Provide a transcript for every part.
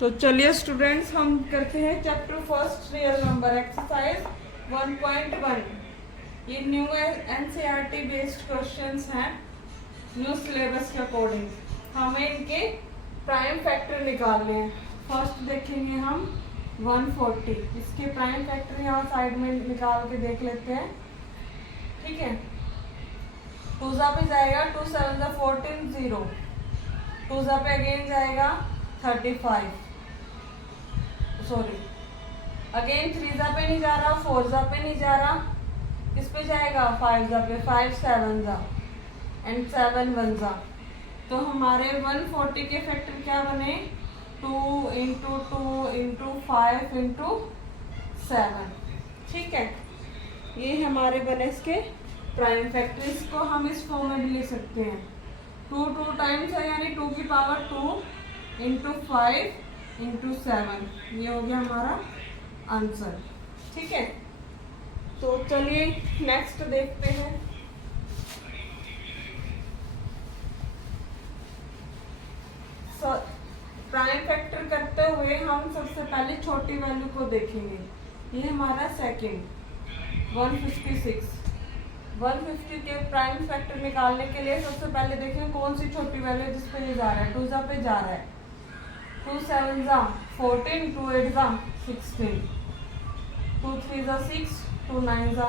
तो चलिए स्टूडेंट्स, हम करते हैं chapter first real number exercise 1.1। ये न्यू एनसीईआरटी बेस्ड क्वेश्चंस हैं, न्यू सिलेबस के अकॉर्डिंग। हमें इनके प्राइम फैक्टर निकालने हैं। फर्स्ट देखेंगे हम 140। इसके प्राइम फैक्टर यहाँ साइड में निकाल के देख लेते हैं। ठीक है, टूजा पे जाएगा 2 7 14 0, टूजा पे अगेन जाएगा 35, सॉरी अगेन 3 पे नहीं जा रहा, 4 पे नहीं जा रहा, किस पे जाएगा 5 पे, 5 7 एंड 7 1। तो हमारे 140 के फैक्टर क्या बने, 2 इंटू 2 इंटू 5 इंटू 7। ठीक है, ये हमारे बने इसके प्राइम फैक्टर। इसको हम इस फॉर्म में भी लिख सकते हैं, 2 टाइम्स है यानी 2 की पावर 2 इंटू 5 इंटू 7। ये हो गया हमारा आंसर। ठीक है, तो चलिए नेक्स्ट देखते हैं। प्राइम फैक्टर करते हुए हम सबसे पहले छोटी वैल्यू को देखेंगे। ये हमारा सेकंड 156। 150 के प्राइम फैक्टर निकालने के लिए सबसे पहले देखें कौन सी छोटी वैल्यू जिस पे ये जा रहा है, 2 पे जा रहा है। 2 7 14, 2 8 16, 2 3 6, 2 9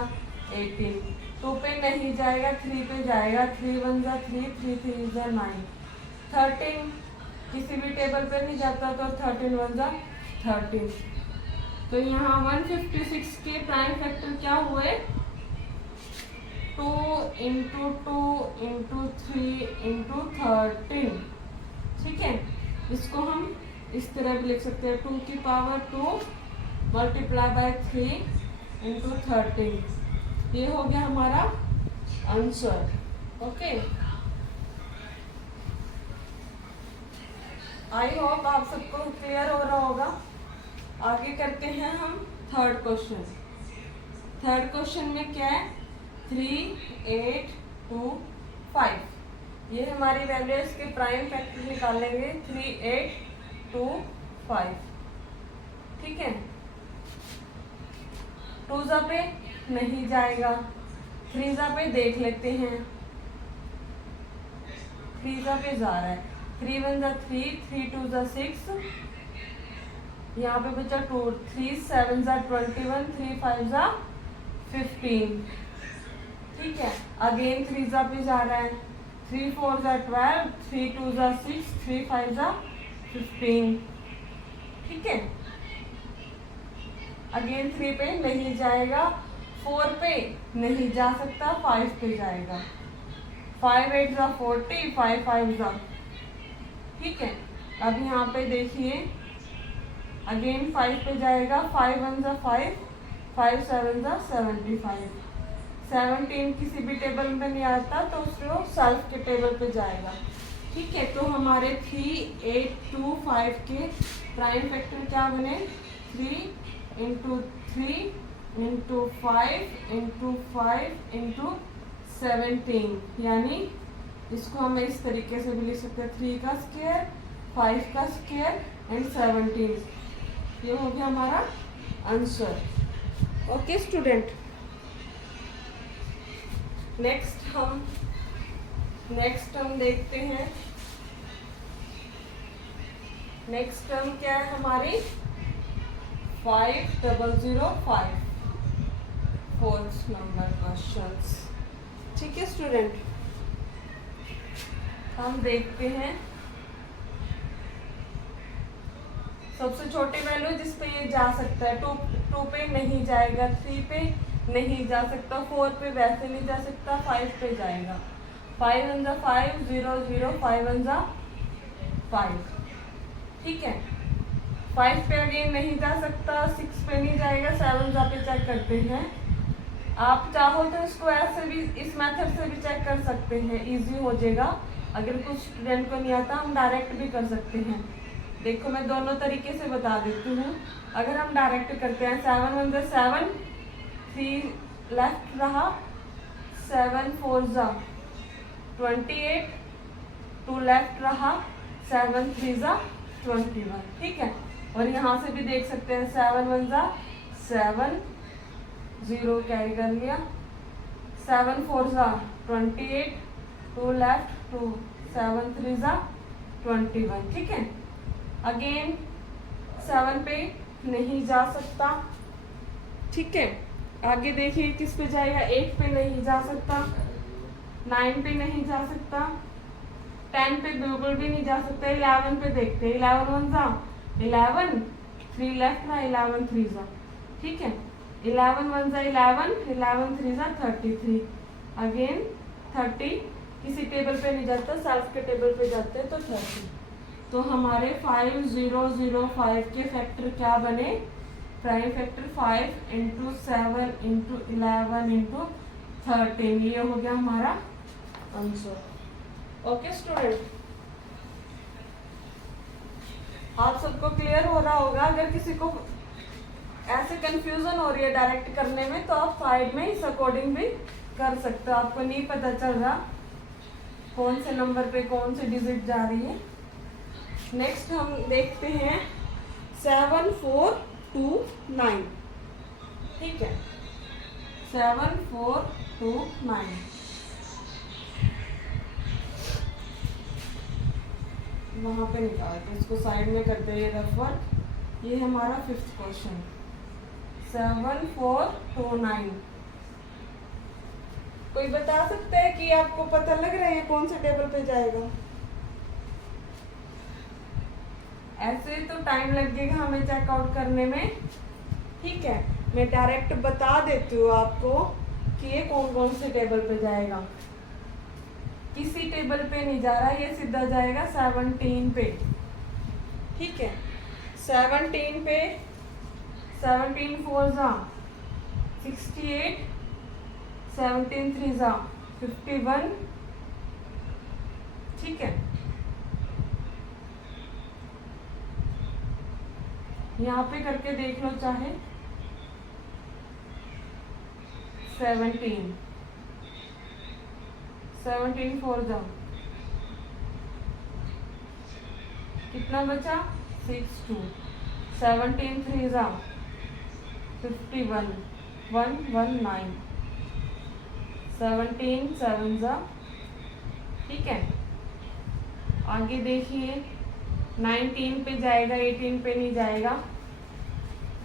18। 2 पे नहीं जाएगा, 3 पे जाएगा। 3 1 3, 3 3 9। 13 किसी भी टेबल पे नहीं जाता, तो 13 1 13। तो यहाँ 156 के प्राइम फैक्टर क्या हुए, 2 इंटू 2 इंटू 3 इंटू 13। ठीक है, इसको हम इस तरह भी लिख सकते हैं, 2 की पावर 2 मल्टीप्लाई बाय 3 इंटू 13। ये हो गया हमारा आंसर। ओके, आई होप आप सबको क्लियर हो रहा होगा। आगे करते हैं हम थर्ड क्वेश्चन। थर्ड क्वेश्चन में क्या है, 3 8 2 5। ये हमारी वैल्यू है, इसके प्राइम फैक्टर निकालेंगे 3 8 2 5। ठीक है, 2 पे नहीं जाएगा, 3 पे देख लेते हैं। 3 पे जा रहा है, 3 1 3, 3 2 6, यहाँ पे बचा 2, 3 7 21, 3 5 15। ठीक है, अगेन 3 पे जा रहा है, 3 4 12, 3 2 6, 3 5 15। ठीक है, अगेन 3 पे नहीं जाएगा, 4 पे नहीं जा सकता, 5 पे जाएगा। 5 8 40, 5 5। ठीक है, अब यहाँ पे देखिए अगेन 5 पे जाएगा, 5 1 5, 5 7 75। 17 किसी भी टेबल में नहीं आता, तो उसको सेल्फ के टेबल पे जाएगा। ठीक है, तो हमारे 3 8 2 5 के प्राइम फैक्टर क्या बने, 3 इंटू 3 इंटू 5 इंटू 5 इंटू 17। यानी इसको हम इस तरीके से भी लिख सकते हैं, 3 का स्क्वायर, 5 का स्क्वायर एंड 17। ये हो गया हमारा आंसर। ओके स्टूडेंट, नेक्स्ट हम देखते हैं। नेक्स्ट टर्म क्या है हमारी, 5005 फोर्थ नंबर क्वेश्चंस। ठीक है स्टूडेंट, हम देखते हैं सबसे छोटी वैल्यू जिस पे ये जा सकता है। 2 पे नहीं जाएगा, 3 पे नहीं जा सकता, 4 पे वैसे नहीं जा सकता, 5 पे जाएगा। 5 1 5 0 0, 5 1 5। ठीक है, 5 पे अगेन नहीं जा सकता, 6 पे नहीं जाएगा, 7 पे चेक करते हैं। आप चाहो तो इसको ऐसे भी, इस मेथड से भी चेक कर सकते हैं, इजी हो जाएगा। अगर कुछ स्टूडेंट को नहीं आता, हम डायरेक्ट भी कर सकते हैं। देखो मैं दोनों तरीके से बता देती हूँ। अगर हम डायरेक्ट करते हैं, 7 1 7, 3 लेफ्ट रहा, 7 4 28, 2 लेफ्ट रहा, 7 3 21, ठीक है। और यहाँ से भी देख सकते हैं 7 1 जा 7, 0 कैरी कर लिया, 7 4 जा 28, 2 लेफ्ट 2, 7 3 जा 21, ठीक है। अगेन 7 पे नहीं जा सकता, ठीक है। आगे देखिए किस पे जाएगा, 8 पे नहीं जा सकता, 9 पे नहीं जा सकता, 10 पे बिल्कुल भी नहीं जा सकता। 11 पे देखते हैं, 11 1 जा 11, 3 लेफ्ट ना 11 3 जा, ठीक है। 11 1 जा 11, 11 3 जा 33, अगेन 30 किसी टेबल पे नहीं जाता, सेल्फ के टेबल पे जाते हैं तो 30। तो हमारे 5005 के फैक्टर क्या बने, prime factor 5 into 7 into 11 into 13, ये हो गया हमारा आंसर। ओके स्टूडेंट, आप सबको क्लियर हो रहा होगा। अगर किसी को ऐसे कंफ्यूजन हो रही है डायरेक्ट करने में तो आप साइड में इस अकॉर्डिंग भी कर सकते हो, आपको नहीं पता चल रहा कौन से नंबर पे कौन सी डिजिट जा रही है। नेक्स्ट हम देखते हैं 7 4 2 9, ठीक है। 7 4 2 9, वहां पे निकालते इसको साइड में करते हैं, ये रफ वर्क। ये हमारा 5th क्वेश्चन 7 4 2 9। कोई बता सकता है कि आपको पता लग रहा है कौन से टेबल पे जाएगा? ऐसे तो टाइम लगेगा हमें चेकआउट करने में, ठीक है। मैं डायरेक्ट बता देती हूँ आपको कि ये कौन कौन से टेबल पे जाएगा। किसी टेबल पे नहीं जा रहा, ये सीधा जाएगा 17 पे, ठीक है। 17 पे 17 4 जा 68, 17 3 जा 51, ठीक है। यहाँ पे करके देख लो चाहे 17 4 जा कितना बचा 6 2, 17 3 जा 51 1 1 9, 17 7 जा, ठीक है। आगे देखिए 19 पे जाएगा, 18 पे नहीं जाएगा।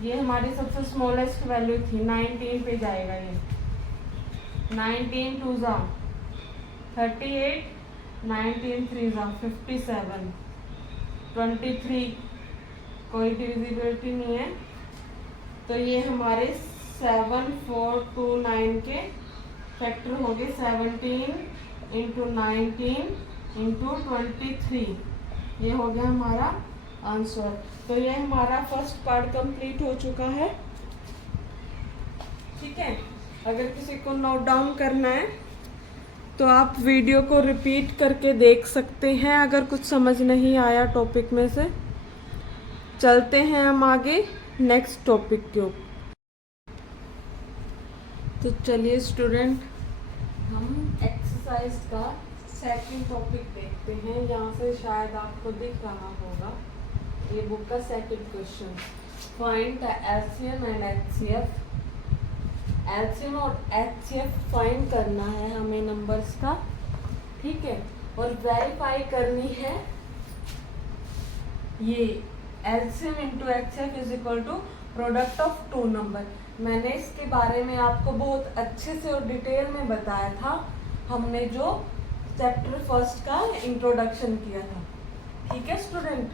ये हमारी सबसे स्मॉलेस्ट वैल्यू थी, 19 पे जाएगा ये। 19 2 जा 38, 19 3 जा 57, 23 कोई डिविजिबिलिटी नहीं है। तो ये हमारे 7 4 2 9 के फैक्टर हो गए 17 इंटू 19 इंटू 23, ये हो गया हमारा आंसर। तो ये हमारा फर्स्ट पार्ट कंप्लीट हो चुका है, ठीक है। अगर किसी को नोट डाउन करना है तो आप वीडियो को रिपीट करके देख सकते हैं अगर कुछ समझ नहीं आया टॉपिक में से। चलते हैं हम आगे नेक्स्ट टॉपिक के ऊपर। तो चलिए स्टूडेंट, हम एक्सरसाइज का सेकंड टॉपिक देखते हैं। यहाँ से शायद आपको दिख रहा होगा ये बुक का second question, find the LCM and HCF. LCM और एचसीएफ फाइंड करना है हमें नंबर्स का, ठीक है। और वेरीफाई करनी है ये LCM into HCF is equal to product of two number. मैंने इसके बारे में आपको बहुत अच्छे से और डिटेल में बताया था, हमने जो चैप्टर फर्स्ट का इंट्रोडक्शन किया था, ठीक है स्टूडेंट।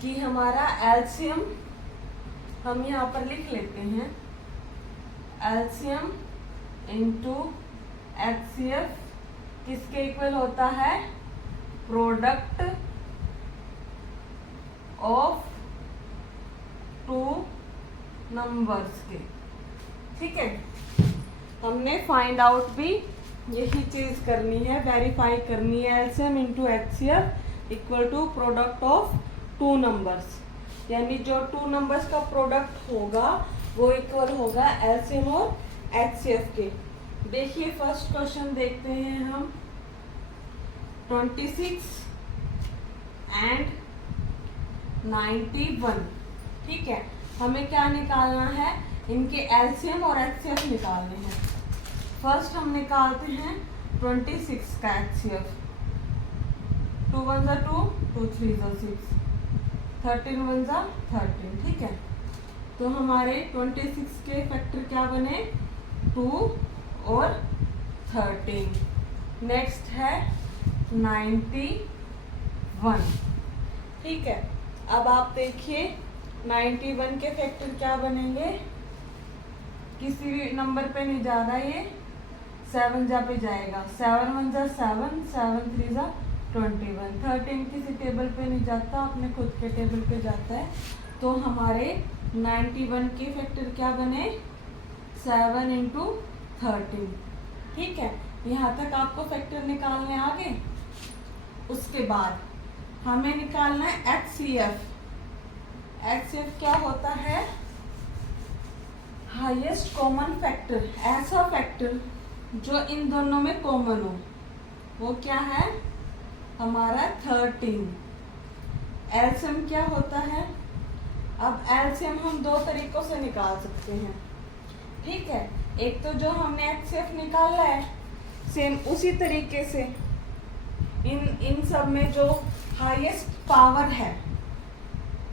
कि हमारा एलसीएम हम यहाँ पर लिख लेते हैं, एलसीएम इंटू एचसीएफ किसके इक्वल होता है, प्रोडक्ट ऑफ टू नंबर्स के, ठीक है। हमने फाइंड आउट भी यही चीज करनी है, वेरीफाई करनी है। LCM into HCF equal to product of two numbers, यानी जो टू नंबर्स का प्रोडक्ट होगा वो इक्वल होगा एलसीएम और एचसीएफ के। देखिए फर्स्ट क्वेश्चन देखते हैं हम, 26 एंड 91। ठीक है, हमें क्या निकालना है, इनके एलसीएम और एचसीएफ निकालने हैं। फर्स्ट हम निकालते हैं 26 का एचसीएफ। 2 1 जा 2, 2 3 जा 6, 13 1 जा 13। ठीक है, तो हमारे 26 के फैक्टर क्या बने, 2 और 13। नेक्स्ट है 91। ठीक है, अब आप देखिए 91 के फैक्टर क्या बनेंगे, किसी भी नंबर पे नहीं जा रहा, ये 7 जा पे जाएगा। 7 1 जा 7, 7 3 जा 21। 13 किसी टेबल पे नहीं जाता, अपने खुद के टेबल पे जाता है। तो हमारे 91 के फैक्टर क्या बने, 7 इंटू 13। ठीक है, यहाँ तक आपको फैक्टर निकालने आ गए। उसके बाद हमें निकालना है एचसीएफ। एचसीएफ क्या होता है, हाईएस्ट कॉमन फैक्टर, ऐसा फैक्टर जो इन दोनों में कॉमन हो, वो क्या है हमारा 13। एलसीएम क्या होता है, अब एलसीएम हम दो तरीकों से निकाल सकते हैं। ठीक है, एक तो जो हमने एचसीएफ निकाला है सेम उसी तरीके से इन सब में जो हाईएस्ट पावर है,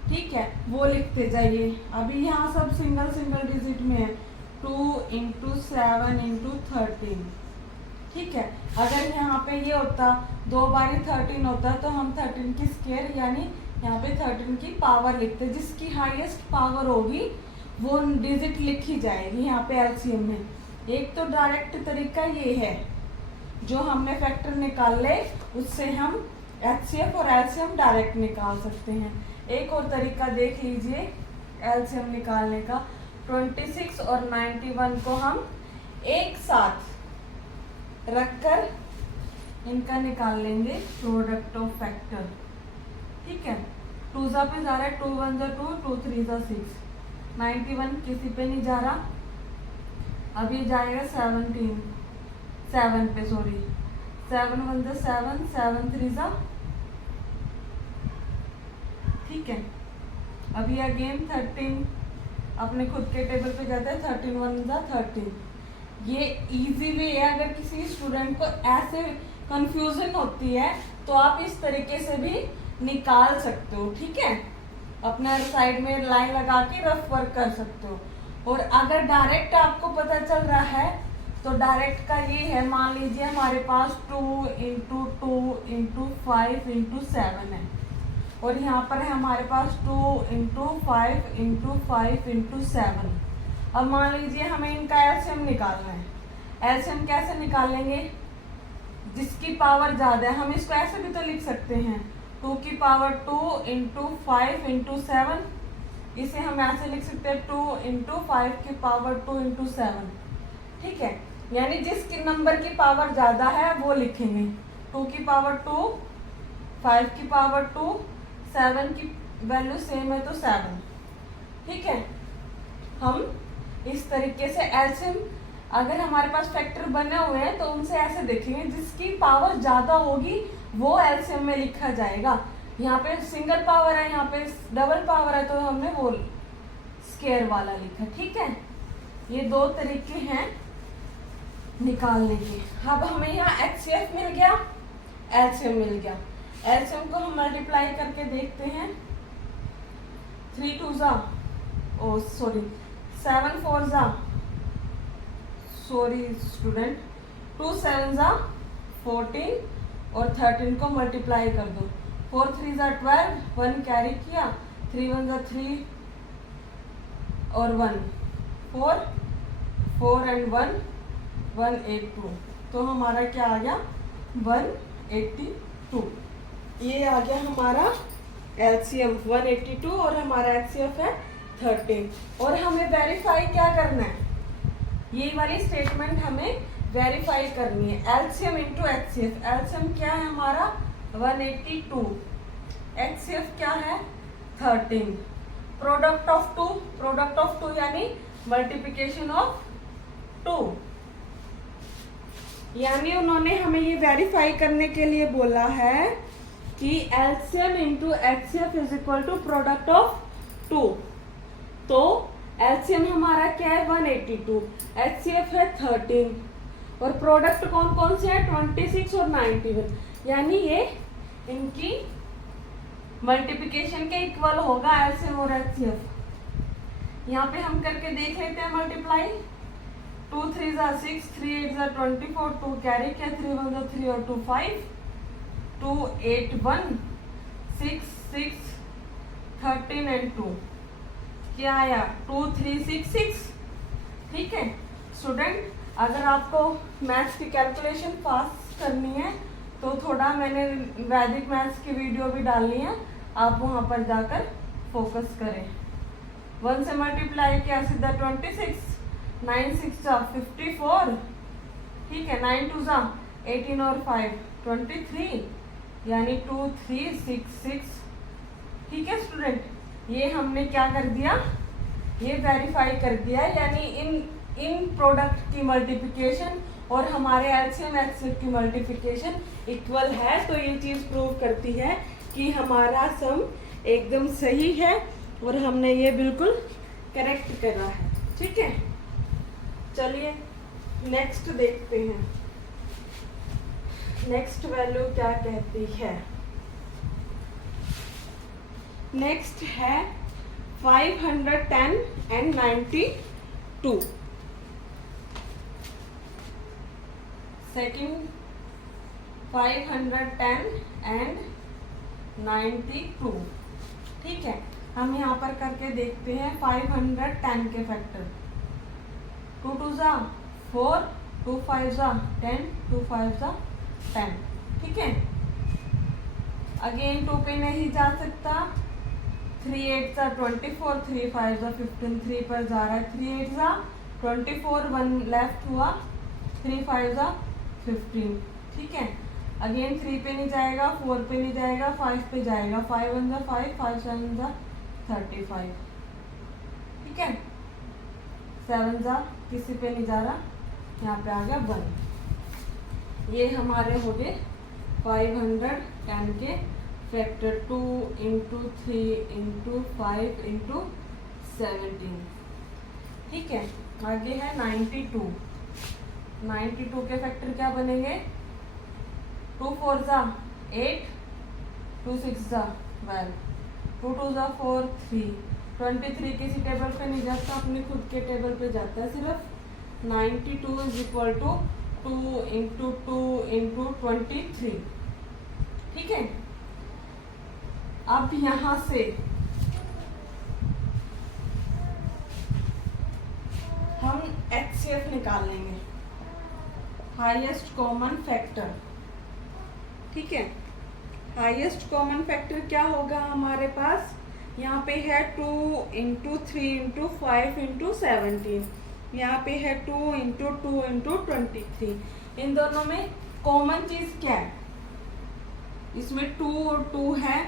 ठीक है, वो लिखते जाइए। अभी यहाँ सब सिंगल सिंगल डिजिट में है, 2 इंटू 7 इंटू 13। ठीक है, अगर यहाँ पे ये होता 2 बारी 13 होता तो हम 13 की स्क्वायर यानी यहाँ पे 13 की पावर लिखते, जिसकी हाईएस्ट पावर होगी वो डिजिट लिखी जाएगी यहाँ पे एलसीएम में। एक तो डायरेक्ट तरीका ये है, जो हमने फैक्टर निकाले उससे हम एचसीएफ और एलसीएम डायरेक्ट निकाल सकते हैं। एक और तरीका देख लीजिए एलसीएम निकालने का। 26 और 91 को हम एक साथ रखकर इनका निकाल लेंगे प्रोडक्ट ऑफ फैक्टर। ठीक है, 2 जा पे जा रहा है, 2 1 जा 2, 2 3 जा 6। 91 किसी पे नहीं जा रहा, अब ये जाएगा 7 पे, सॉरी 7 1 जा 7, 7 3 जा। ठीक है, अभी अगेन 13 अपने खुद के टेबल पे जाता है, 13 1 जा 13। ये इजी वे है, अगर किसी स्टूडेंट को ऐसे कंफ्यूजन होती है तो आप इस तरीके से भी निकाल सकते हो। ठीक है, अपना साइड में लाइन लगा के रफ वर्क कर सकते हो। और अगर डायरेक्ट आपको पता चल रहा है तो डायरेक्ट का ये है, मान लीजिए हमारे पास 2 इंटू 2 इंटू 5 इंटू 7 है, और यहाँ पर है हमारे पास 2 इंटू 5 इंटू 5 इंटू 7। अब मान लीजिए हमें इनका एलसीएम निकालना है। एलसीएम कैसे निकालेंगे, जिसकी पावर ज्यादा है, हम इसको ऐसे भी तो लिख सकते हैं 2 की पावर 2 इंटू 5 इंटू 7। इसे हम ऐसे लिख सकते हैं 2 इंटू 5 की पावर 2 इंटू 7। ठीक है, यानी जिस नंबर की पावर ज्यादा है वो लिखेंगे। 2 की पावर 2, 5 की पावर 2, 7 की वैल्यू सेम है तो 7। ठीक है, हम इस तरीके से एलसीएम, अगर हमारे पास फैक्टर बने हुए हैं तो उनसे ऐसे देखेंगे, जिसकी पावर ज्यादा होगी वो एलसीएम में लिखा जाएगा। यहाँ पे सिंगल पावर है, यहाँ पे डबल पावर है, तो हमने वो स्क्वायर वाला लिखा। ठीक है, ये दो तरीके हैं निकालने के। अब हमें यहाँ एचसीएफ मिल गया, एलसीएम मिल गया। एलसीएम को हम मल्टीप्लाई करके देखते हैं। 3 2 जा, ओ सॉरी 7 4 जा, सॉरी स्टूडेंट, 2 7 जा 14 और 13 को मल्टीप्लाई कर दो। 4 3 जा 12, 1 कैरी किया, 3 1 जा 3 और 1 4, 4 एंड 1 182। तो हमारा क्या आ गया 182। ये आ गया हमारा एलसीएम 182 और हमारा एचसीएफ है 13। और हमें वेरीफाई क्या करना है, ये वाली स्टेटमेंट हमें वेरीफाई करनी है। LCM into HCF. एलसीएम क्या है हमारा 182, एचसीएफ क्या है 13। प्रोडक्ट ऑफ 2, प्रोडक्ट ऑफ 2 यानी मल्टीप्लिकेशन ऑफ 2। यानी उन्होंने हमें ये वेरीफाई करने के लिए बोला है कि LCM into HCF is equal to product of 2। तो LCM हमारा क्या है 182, HCF है 13 और प्रोडक्ट कौन कौन से है 26 और 91, यानी ये इनकी मल्टीप्लिकेशन के इक्वल होगा LCM और HCF। यहाँ पे हम करके देख लेते हैं मल्टीप्लाई। 2 3 जा 6, 3 8 जा 24, 2 कैरी किया, 3 1 जा 3 और 2 5, 2 8 1 6 6 13 एंड 2 क्या आया 2 3 6 6। ठीक है स्टूडेंट, अगर आपको मैथ्स की कैलकुलेशन फास्ट करनी है तो थोड़ा मैंने वैदिक मैथ्स की वीडियो भी डालनी है, आप वहां पर जाकर फोकस करें। 1 से मल्टीप्लाई किया सीधा 26, 9 6 जा 54, ठीक है 9 2 जा 18 और 5 23, यानी 2 3 6 6। ठीक है स्टूडेंट, ये हमने क्या कर दिया, ये वेरीफाई कर दिया, यानी इन प्रोडक्ट की मल्टीप्लिकेशन और हमारे LCM HCF की मल्टीप्लिकेशन इक्वल है। तो ये चीज प्रूव करती है कि हमारा सम एकदम सही है और हमने ये बिल्कुल करेक्ट करा है। ठीक है, चलिए नेक्स्ट देखते हैं, नेक्स्ट वैल्यू क्या कहती है। नेक्स्ट है 510 एंड 92। Second 510 and 92। ठीक है, हम यहाँ पर करके देखते हैं 510 के फैक्टर। 2 2 जा 4, 2 5 जा 10, 2 5 जा 10। ठीक है, अगेन 2 पे नहीं जा सकता, 3 8 जा 24, 3 5 जा 15, 3 पर जा रहा है 3 8 जा 24, 1 लेफ्ट हुआ, 3 5 जा 15। ठीक है, अगेन 3 पे नहीं जाएगा, 4 पे नहीं जाएगा, 5 पे जाएगा, 5 1 जा 5, 5 7 जा 35। ठीक है, 7 जा किसी पे नहीं जा रहा, यहाँ पे आ गया 1। ये हमारे हो गए 510 के फैक्टर 2 इंटू 3 इंटू 5 इंटू 17। ठीक है, आगे है 92। 92 के फैक्टर क्या बनेंगे, 2 4 जा 8, 2 6 जा 12, 2 2 जा 4 3, 23 किसी टेबल पे नहीं जाता, अपने खुद के टेबल पे जाता है सिर्फ। 92 is equal to 2 into 2 into 23। ठीक है, अब यहां से हम HCF निकाल लेंगे, हाईएस्ट कॉमन फैक्टर। ठीक है, हाईएस्ट कॉमन फैक्टर क्या होगा हमारे पास, यहाँ पे है 2 इंटू 3 इंटू 5 इंटू 17, यहाँ पे है 2 इंटू 2 इंटू 23। इन दोनों में कॉमन चीज क्या है, इसमें 2 और 2 है,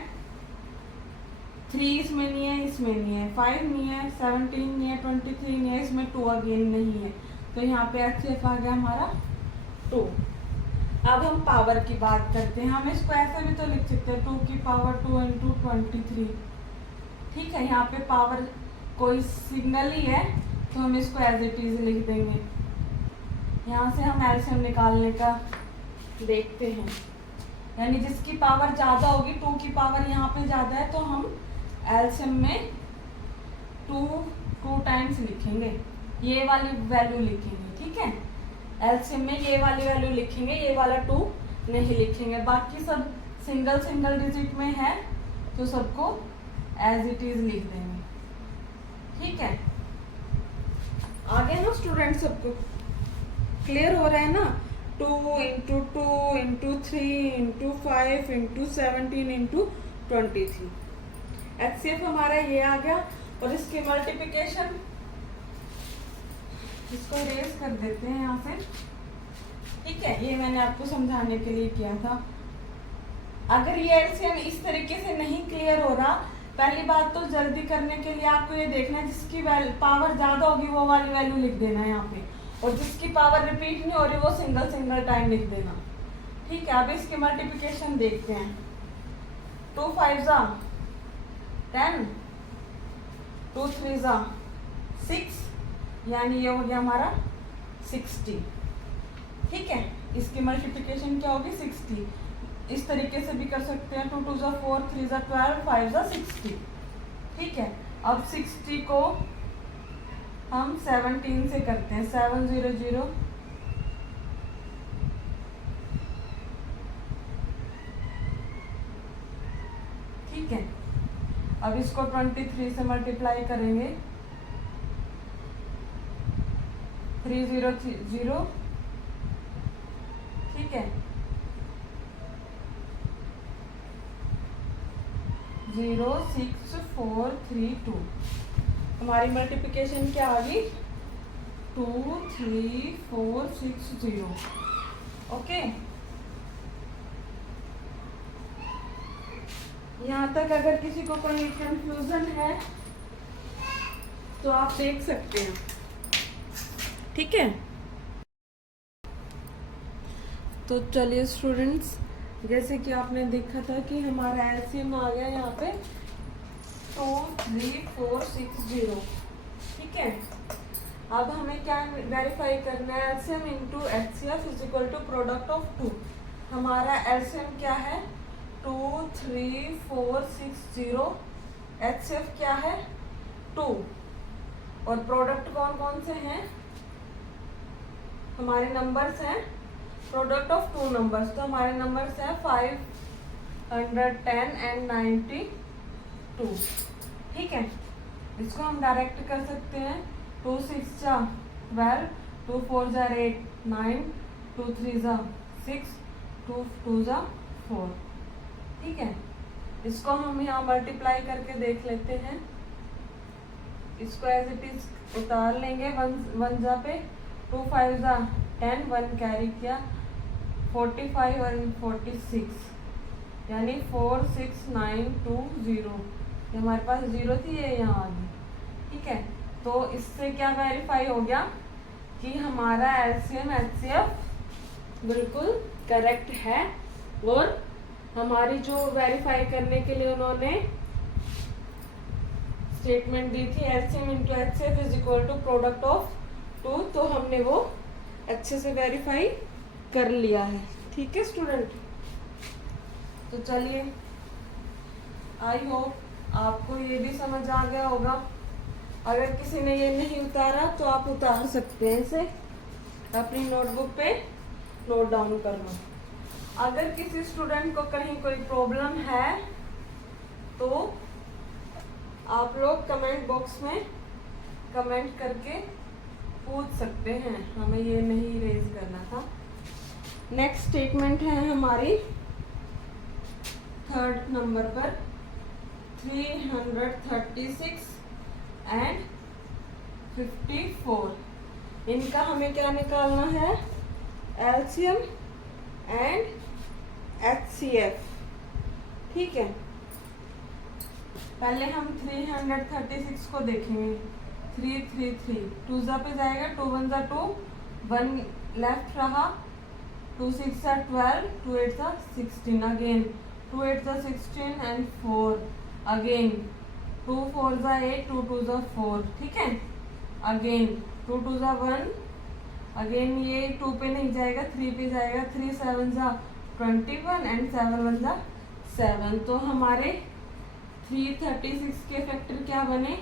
3 इसमें नहीं है, इसमें नहीं है, 5 नहीं है, 17 नहीं है, 23 नहीं है, इसमें 2 अगेन नहीं है, तो यहाँ पे HCF आ गया हमारा 2। अब हम पावर की बात करते हैं, हम इसको ऐसे भी तो लिख सकते हैं 2 की पावर 2 इंटू 23। ठीक है, यहाँ पे पावर कोई सिग्नल ही है तो हम इसको एज इट इज लिख देंगे। यहाँ से हम LCM निकालने का देखते हैं, यानी जिसकी पावर ज्यादा होगी, 2 की पावर यहाँ पे ज्यादा है तो हम LCM में 2 टाइम्स लिखेंगे, ये वाली वैल्यू लिखेंगे। ठीक है, LCM में ये वाली वैल्यू लिखेंगे, ये वाला 2 नहीं लिखेंगे, बाकी सब सिंगल सिंगल डिजिट में है तो सबको एज इट इज लिख देंगे। ठीक है, आगे ना स्टूडेंट सबको क्लियर हो रहा है ना। 2 into 2 into 3 into 5 into 17 into 23। HCF हमारा ये आ गया और इसकी मल्टीप्लिकेशन इसको रेस कर देते हैं यहाँ से। ठीक है, ये मैंने आपको समझाने के लिए किया था। अगर ये LCM इस तरीके से नहीं क्लियर हो रहा, पहली बात तो जल्दी करने के लिए आपको ये देखना है जिसकी पावर ज्यादा होगी वो वाली वैल्यू लिख देना है यहाँ पे, और जिसकी पावर रिपीट नहीं हो रही वो सिंगल सिंगल टाइम लिख देना। ठीक है, अब इसकी मल्टीप्लिकेशन देखते हैं। 2 5 जा 10, 2 3 जा 6, यानी ये हो गया हमारा 60। ठीक है, इसकी मल्टीप्लिकेशन क्या होगी 60। इस तरीके से भी कर सकते हैं, 2 2 जा 4, 3 जा 12, 5 जा 60। ठीक है, अब 60 को हम 17 से करते हैं, 700। ठीक है, अब इसको 23 से मल्टीप्लाई करेंगे, 300। ठीक है, 06432। हमारी मल्टीप्लिकेशन क्या आ गई 23460। ओके, यहाँ तक अगर किसी को कोई कंफ्यूजन है तो आप देख सकते हैं। ठीक है, तो चलिए स्टूडेंट्स, जैसे कि आपने देखा था कि हमारा एलसीएम आ गया यहाँ पे 23460। ठीक है, अब हमें क्या वेरीफाई करना है, LCM into HCF is equal to product of 2। हमारा एलसीएम क्या है 23460, एचसीएफ क्या है 2, और प्रोडक्ट कौन कौन से हैं, हमारे नंबर्स हैं प्रोडक्ट ऑफ 2 नंबर्स। तो हमारे नंबर्स हैं 510 एंड 92। ठीक है, इसको हम डायरेक्ट कर सकते हैं, 2 6 जा 12, 2 4 जा 8 9, 2 3 जा 6, 2 2 जा 4। ठीक है, इसको हम यहाँ मल्टीप्लाई करके देख लेते हैं। इसको एज इट इज उतार लेंगे, 1 जा पे 2 5 जा 10, 1 कैरी किया, 45 और 46, यानी 46920। ये हमारे पास 0 थी, ये यहाँ आ गई। ठीक है, तो इससे क्या वेरीफाई हो गया कि हमारा एलसीएम एचसीएफ बिल्कुल करेक्ट है, और हमारी जो वेरीफाई करने के लिए उन्होंने स्टेटमेंट दी थी LCM into HCF is equal to product of 2, तो हमने वो अच्छे से वेरीफाई कर लिया है। ठीक है स्टूडेंट, तो चलिए, आई होप आपको ये भी समझ आ गया होगा। अगर किसी ने ये नहीं उतारा तो आप उतार सकते हैं, इसे अपनी नोटबुक पे नोट डाउन कर लो। अगर किसी स्टूडेंट को कहीं कोई प्रॉब्लम है तो आप लोग कमेंट बॉक्स में कमेंट करके पूछ सकते हैं, हमें ये नहीं रेज करना था। नेक्स्ट स्टेटमेंट है हमारी 3rd नंबर पर 336 एंड 54। इनका हमें क्या निकालना है, एलसीएम एंड एचसीएफ। ठीक है, पहले हम 336 को देखेंगे, 3 3 3, 2 जा पे जाएगा, 2 1 जा 2, 1 लेफ्ट रहा, 2 6 जा 12, 2 8 जा 16, अगेन 2 8 जा 16 एंड 4, अगेन 2 4 जा 8, 2 2 जा 4। ठीक है, अगेन 2 2 जा 1, अगेन ये 2 पे नहीं जाएगा, 3 पे जाएगा, 3 7 जा 21 एंड 7 1 जा 7। तो हमारे 336 के फैक्टर क्या बने,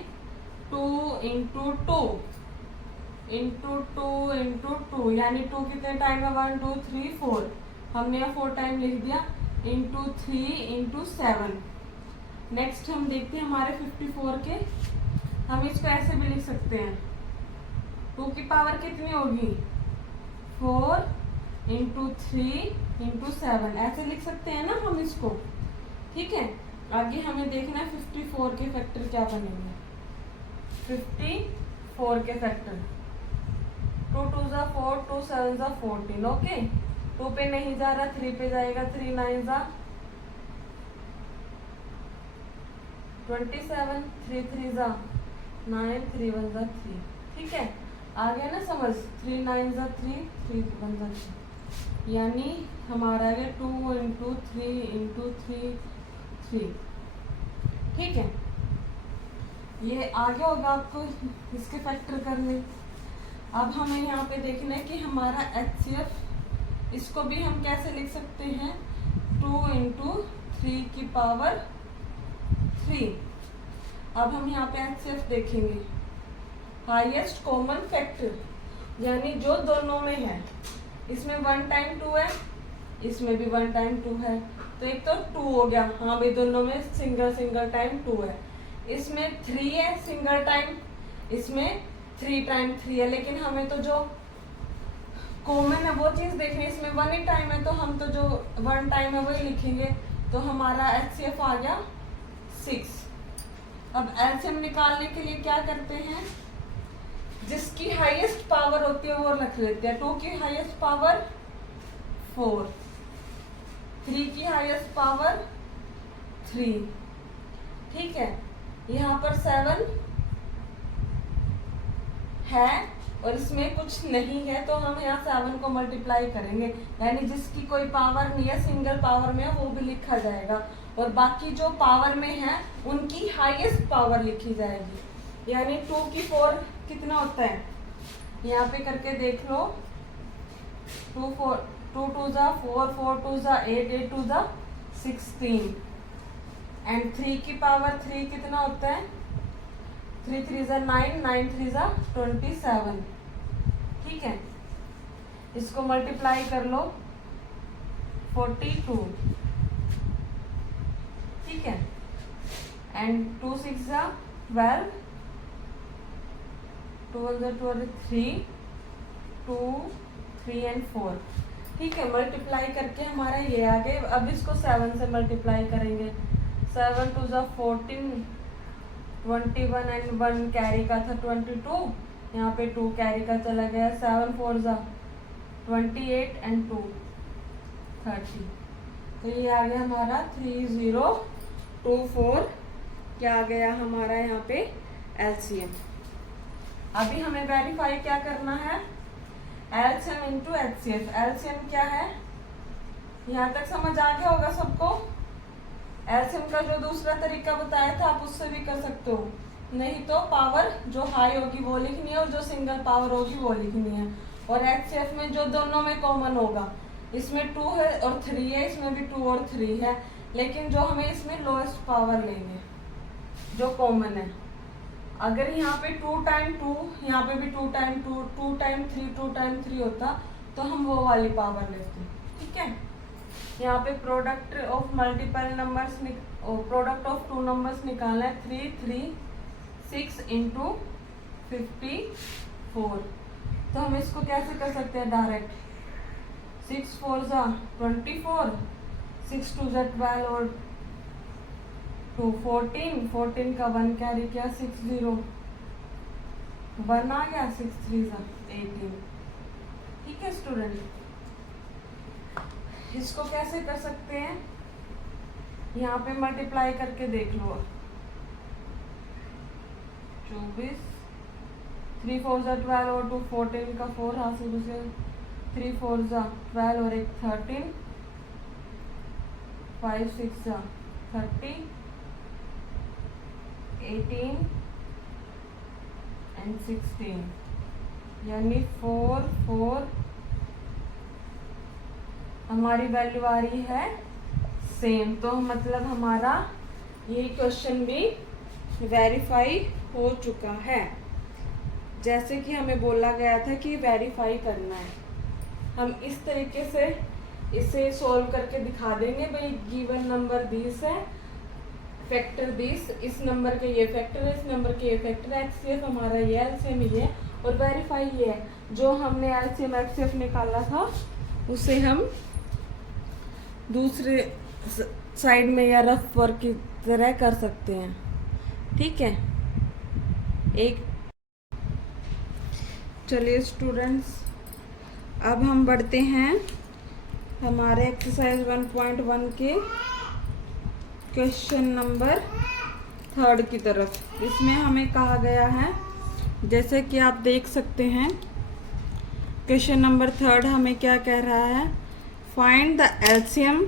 2 इंटू 2 इंटू 2 इंटू 2, यानी 2 कितने टाइम है 1 2 3 4, हमने यहाँ 4 टाइम लिख दिया, इंटू 3 इंटू 7। नेक्स्ट हम देखते हैं हमारे 54 के, हम इसको ऐसे भी लिख सकते हैं, 2 की पावर कितनी होगी 4 इंटू 3 इंटू 7, ऐसे लिख सकते हैं ना हम इसको। ठीक है, आगे हमें देखना है 54 के फैक्टर क्या बनेंगे। 54 के फैक्टर 2 2 जा 4, 2 7 जा 14। ओके, 2 पे नहीं जा रहा, 3 पे जाएगा, 3 9 जा 27, 3 3 जा 9, 3 1 जा 3। ठीक है, आ गया ना समझ, 3 9 जा 3, 3 1 जा 3, यानी हमारा आ गया 2 इंटू 3 इंटू 3, 3। ठीक है, ये आगे होगा आपको इसके फैक्टर करने। अब हमें यहाँ पे देखना है कि हमारा HCF, इसको भी हम कैसे लिख सकते हैं, 2 × 3 की पावर 3। अब हम यहाँ पे HCF देखेंगे, हाईएस्ट कॉमन फैक्टर, यानी जो दोनों में है, इसमें 1 टाइम 2 है, इसमें भी 1 टाइम 2 है, तो एक तो 2 हो गया, हाँ भाई दोनों में सिंगल टाइम 2 है। इसमें 3 है सिंगल टाइम, इसमें 3 टाइम 3 है, लेकिन हमें तो जो कॉमन है वो चीज देखनी है। इसमें 1 ही टाइम है, तो हम तो जो 1 टाइम है वही लिखेंगे, तो हमारा HCF आ गया 6। अब LCM निकालने के लिए क्या करते हैं, जिसकी हाईएस्ट पावर होती है वो रख लेते हैं। 2 की हाईएस्ट पावर 4, 3 की हाईएस्ट पावर 3। ठीक है, यहाँ पर 7 है और इसमें कुछ नहीं है, तो हम यहाँ 7 को मल्टीप्लाई करेंगे, यानी जिसकी कोई पावर नहीं है, सिंगल पावर में है, वो भी लिखा जाएगा, और बाकी जो पावर में है उनकी हाईएस्ट पावर लिखी जाएगी। यानी 2 की 4 कितना होता है, यहाँ पे करके देख लो, 2 2 जा 4, 4 2 जा 8, 8 2 जा 16, एंड 3 की पावर 3 कितना होता है, 3 3 जा 9, 9 3 जा 27। ठीक है, इसको मल्टीप्लाई कर लो, 42। ठीक है, एंड 2 6 जा 12, 12 जा 12, 3 2 3 एंड 4। ठीक है, मल्टीप्लाई करके हमारा ये आ गए। अब इसको 7 से मल्टीप्लाई करेंगे, 7 2 जा 14, 21 एंड 1 कैरी का था 22, यहाँ पे 2 कैरी का चला गया, 7 4 जा 28 एंड 2 30। तो ये आ गया हमारा 3024, क्या आ गया हमारा यहाँ पे LCM। अभी हमें वेरीफाई क्या करना है, LCM इंटू HCF। LCM क्या है, यहाँ तक समझ आ गया होगा सबको। LCM का जो दूसरा तरीका बताया था आप उससे भी कर सकते हो, नहीं तो पावर जो हाई होगी वो लिखनी है और जो सिंगल पावर होगी वो लिखनी है। और HCF में जो दोनों में कॉमन होगा, इसमें 2 है और 3 है, इसमें भी 2 और 3 है, लेकिन जो हमें इसमें लोएस्ट पावर लेंगे जो कॉमन है। अगर यहाँ पे 2 टाइम 2, यहाँ पे भी 2 टाइम 2, 2 टाइम 3, 2 टाइम 3 होता तो हम वो वाली पावर लेते। ठीक है, यहाँ पे product of multiple numbers, product of 2 numbers निकालना है, 3 3 6 इंटू 54। तो हम इसको कैसे कर सकते हैं डायरेक्ट, 6 4 जा 24, 6 2 जा 12 और 2 14, 14 का 1 कैरी किया 6 0, 1 आ गया, 6 3 जा 18। ठीक है स्टूडेंट, इसको कैसे कर सकते हैं, यहाँ पे मल्टीप्लाई करके देख लो, 24, 3 4 जा 12 और 2 14 का 4 हासिल हो गया, 3 4 जा 12 और 1 13, 5 6 जा 30, 18 एंड 16, यानी 4 4 हमारी वैल्यू आ रही है सेम। तो मतलब हमारा ये क्वेश्चन भी वेरीफाई हो चुका है, जैसे कि हमें बोला गया था कि वेरीफाई करना है। हम इस तरीके से इसे सॉल्व करके दिखा देंगे, भाई गिवन नंबर 20 है, फैक्टर 20, इस नंबर के ये फैक्टर है, इस नंबर के ये फैक्टर है, HCF हमारा ये, LCM ये है, और वेरीफाई ये है। जो हमने LCM HCF निकाला था उसे हम दूसरे साइड में या रफ वर्क की तरह कर सकते हैं। ठीक है, एक चलिए स्टूडेंट्स, अब हम बढ़ते हैं हमारे एक्सरसाइज 1.1 के क्वेश्चन नंबर 3 की तरफ। इसमें हमें कहा गया है, जैसे कि आप देख सकते हैं, क्वेश्चन नंबर 3 हमें क्या कह रहा है, find the LCM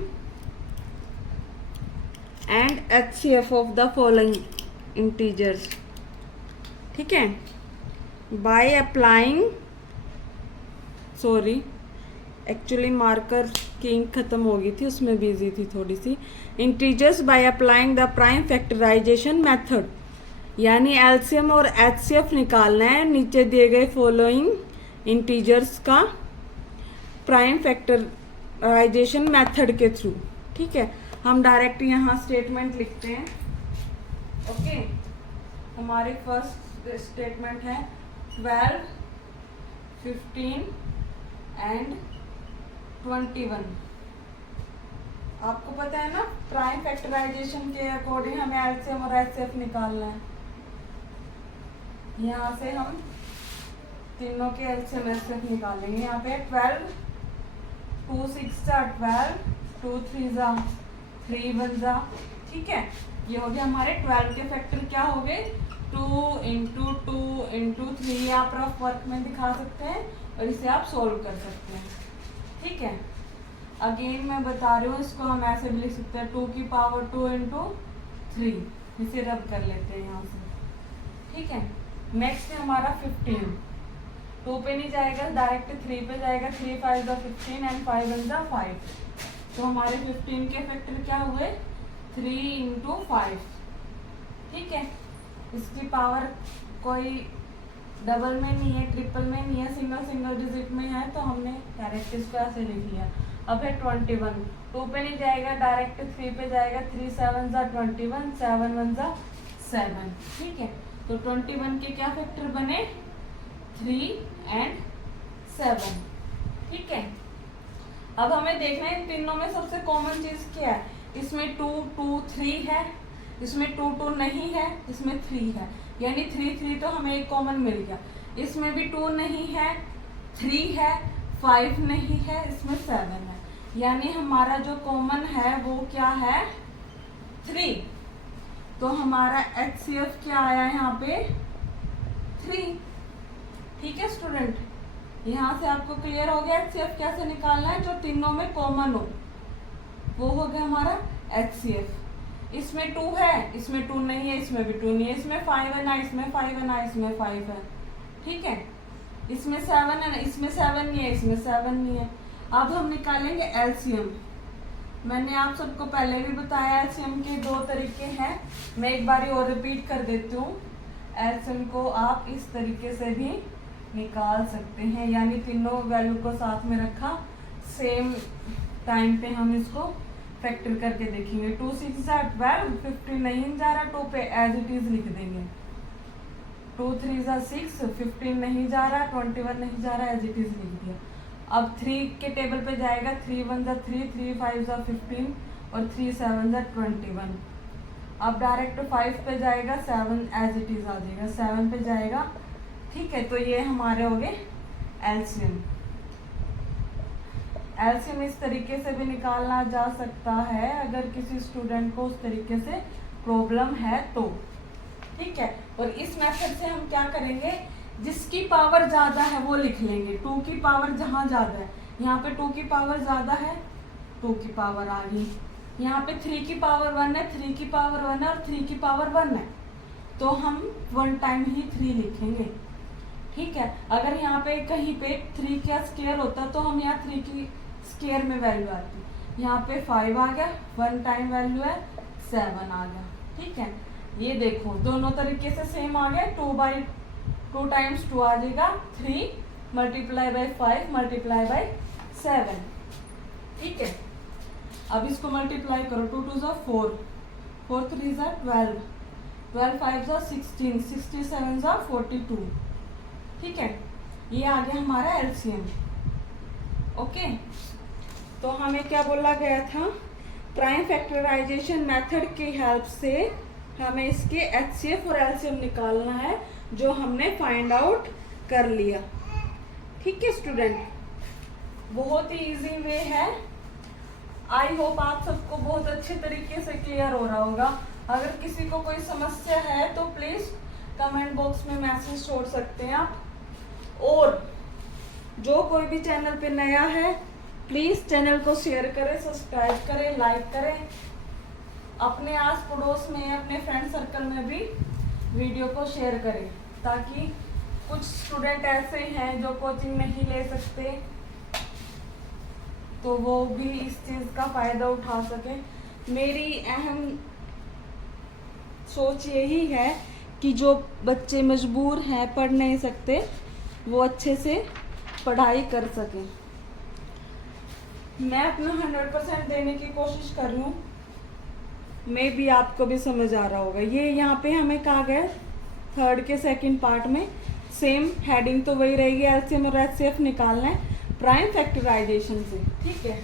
and HCF of the following integers. ठीक है, by applying, sorry actually marker की इंक खत्म हो गई थी, उसमें बिजी थी थोड़ी सी। Integers by applying the prime factorization method, यानी एलसीएम और HCF निकालना है नीचे दिए गए फॉलोइंग इंटीजर्स का प्राइम फैक्टराइजेशन मेथड के थ्रू। ठीक है, हम डायरेक्ट यहाँ स्टेटमेंट लिखते हैं। ओके, हमारी फर्स्ट स्टेटमेंट है 12, 15 एंड 21। आपको पता है ना, प्राइम फैक्टराइजेशन के अकॉर्डिंग हमें एलसीएम और HCF निकालना है। यहाँ से हम तीनों के एलसीएम HCF निकालेंगे। यहाँ पे 12, 2 6 12, 2 3 3 1। ठीक है, ये हो गया हमारे 12 के फैक्टर। क्या हो गए? 2 × 2 × 3। आप रफ वर्क में दिखा सकते हैं और इसे आप सोल्व कर सकते हैं। ठीक है, अगेन मैं बता रही हूँ, इसको हम ऐसे भी लिख सकते हैं 2 की पावर 2 × 3। इसे रब कर लेते हैं यहाँ से। ठीक है, नेक्स्ट है हमारा 15। 2 पे नहीं जाएगा, डायरेक्ट 3 पे जाएगा। 3 5 15 एंड 5 1 5। तो हमारे 15 के फैक्टर क्या हुए? 3 × 5। ठीक है, इसकी पावर कोई डबल में नहीं है, ट्रिपल में नहीं है, सिंगल डिजिट में है, तो हमने डायरेक्ट इसको ऐसे लिख लिया। अब है 21। 2 पे नहीं जाएगा, डायरेक्ट 3 पे जाएगा। 3 7 21, 7 1 7। ठीक है, तो 21 के क्या फैक्टर बने? 3 एंड 7। ठीक है, अब हमें देखना है इन तीनों में सबसे कॉमन चीज क्या है। इसमें 2 2 3 है, इसमें 2 2 नहीं है, इसमें 3 है, यानी 3 3 तो हमें एक कॉमन मिल गया। इसमें भी 2 नहीं है, 3 है, 5 नहीं है, इसमें 7 है, यानी हमारा जो कॉमन है वो क्या है? 3। तो हमारा HCF क्या आया यहाँ पे? 3। ठीक है स्टूडेंट, यहाँ से आपको क्लियर हो गया HCF कैसे निकालना है, जो तीनों में कॉमन हो। वो हो गया हमारा HCF। इसमें 2 है, इसमें 2 नहीं है, इसमें भी 2 नहीं है, इसमें 5 है ना, इसमें 5 है ना, इसमें 5 है। ठीक है, इसमें 7 है ना, इसमें 7 नहीं है, इसमें 7 नहीं है। अब हम निकालेंगे LCM। मैंने आप सबको पहले भी बताया LCM के 2 तरीके हैं, मैं एक बार और रिपीट कर देती हूँ। LCM को आप इस तरीके से भी निकाल सकते हैं, यानी तीनों वैल्यू को साथ में रखा, सेम टाइम पे हम इसको फैक्टर करके देखेंगे। 2 6 12, 15 नहीं जा रहा, 2 पे एज इट इज लिख देंगे। 2 3 6, 15 नहीं जा रहा, 21 नहीं जा रहा, एज इट इज लिख दिया। अब 3 के टेबल पे जाएगा। 3 1 3, 3 5 15 और 3 7 21। अब डायरेक्ट 5 पे जाएगा, 7 एज इट इज आ जाएगा, 7 पे जाएगा। ठीक है, तो ये हमारे हो गए LCM। LCM इस तरीके से भी निकालना जा सकता है अगर किसी स्टूडेंट को उस तरीके से प्रॉब्लम है तो। ठीक है, और इस मेथड से हम क्या करेंगे, जिसकी पावर ज्यादा है वो लिख लेंगे। 2 की पावर जहां ज्यादा है, यहाँ पे 2 की पावर ज्यादा है, 2 की पावर आ गई। यहाँ पे 3 की पावर 1 है, 3 की पावर 1 है और 3 की पावर 1 है, तो हम 1 टाइम ही 3 लिखेंगे। ठीक है, अगर यहाँ पे कहीं पे 3 का स्क्वायर होता तो हम यहाँ 3 की स्क्वायर में वैल्यू आती। यहाँ पे 5 आ गया, 1 टाइम वैल्यू है, 7 आ गया। ठीक है, ये देखो दोनों तरीके से सेम आ गया। 2 टाइम्स 2 आ जाएगा, 3 × 5 × 7। ठीक है, अब इसको मल्टीप्लाई करो। 2 2 4, 4 3 12, 12 5 16, 67 42। ठीक है, ये आ गया हमारा LCM। ओके, तो हमें क्या बोला गया था, प्राइम फैक्टराइजेशन मेथड की हेल्प से हमें इसके HCF और LCM निकालना है, जो हमने फाइंड आउट कर लिया। ठीक है स्टूडेंट, बहुत ही इजी वे है। आई होप आप सबको बहुत अच्छे तरीके से क्लियर हो रहा होगा। अगर किसी को कोई समस्या है तो प्लीज कमेंट बॉक्स में मैसेज छोड़ सकते हैं आप। और जो कोई भी चैनल पे नया है, प्लीज चैनल को शेयर करें, सब्सक्राइब करें, लाइक करें अपने आस पड़ोस में, अपने फ्रेंड सर्कल में भी वीडियो को शेयर करें, ताकि कुछ स्टूडेंट ऐसे हैं जो कोचिंग नहीं ले सकते, तो वो भी इस चीज़ का फ़ायदा उठा सकें। मेरी अहम सोच यही है कि जो बच्चे मजबूर हैं, पढ़ नहीं सकते, वो अच्छे से पढ़ाई कर सकें। मैं अपना 100% देने की कोशिश कर रही हूँ। मे भी आपको भी समझ आ रहा होगा। ये यहाँ पे हमें कहा गया थर्ड के सेकंड पार्ट में, सेम हेडिंग तो वही रहेगी, एलसीएम और एचसीएफ निकालना है प्राइम फैक्टराइजेशन से, ठीक है।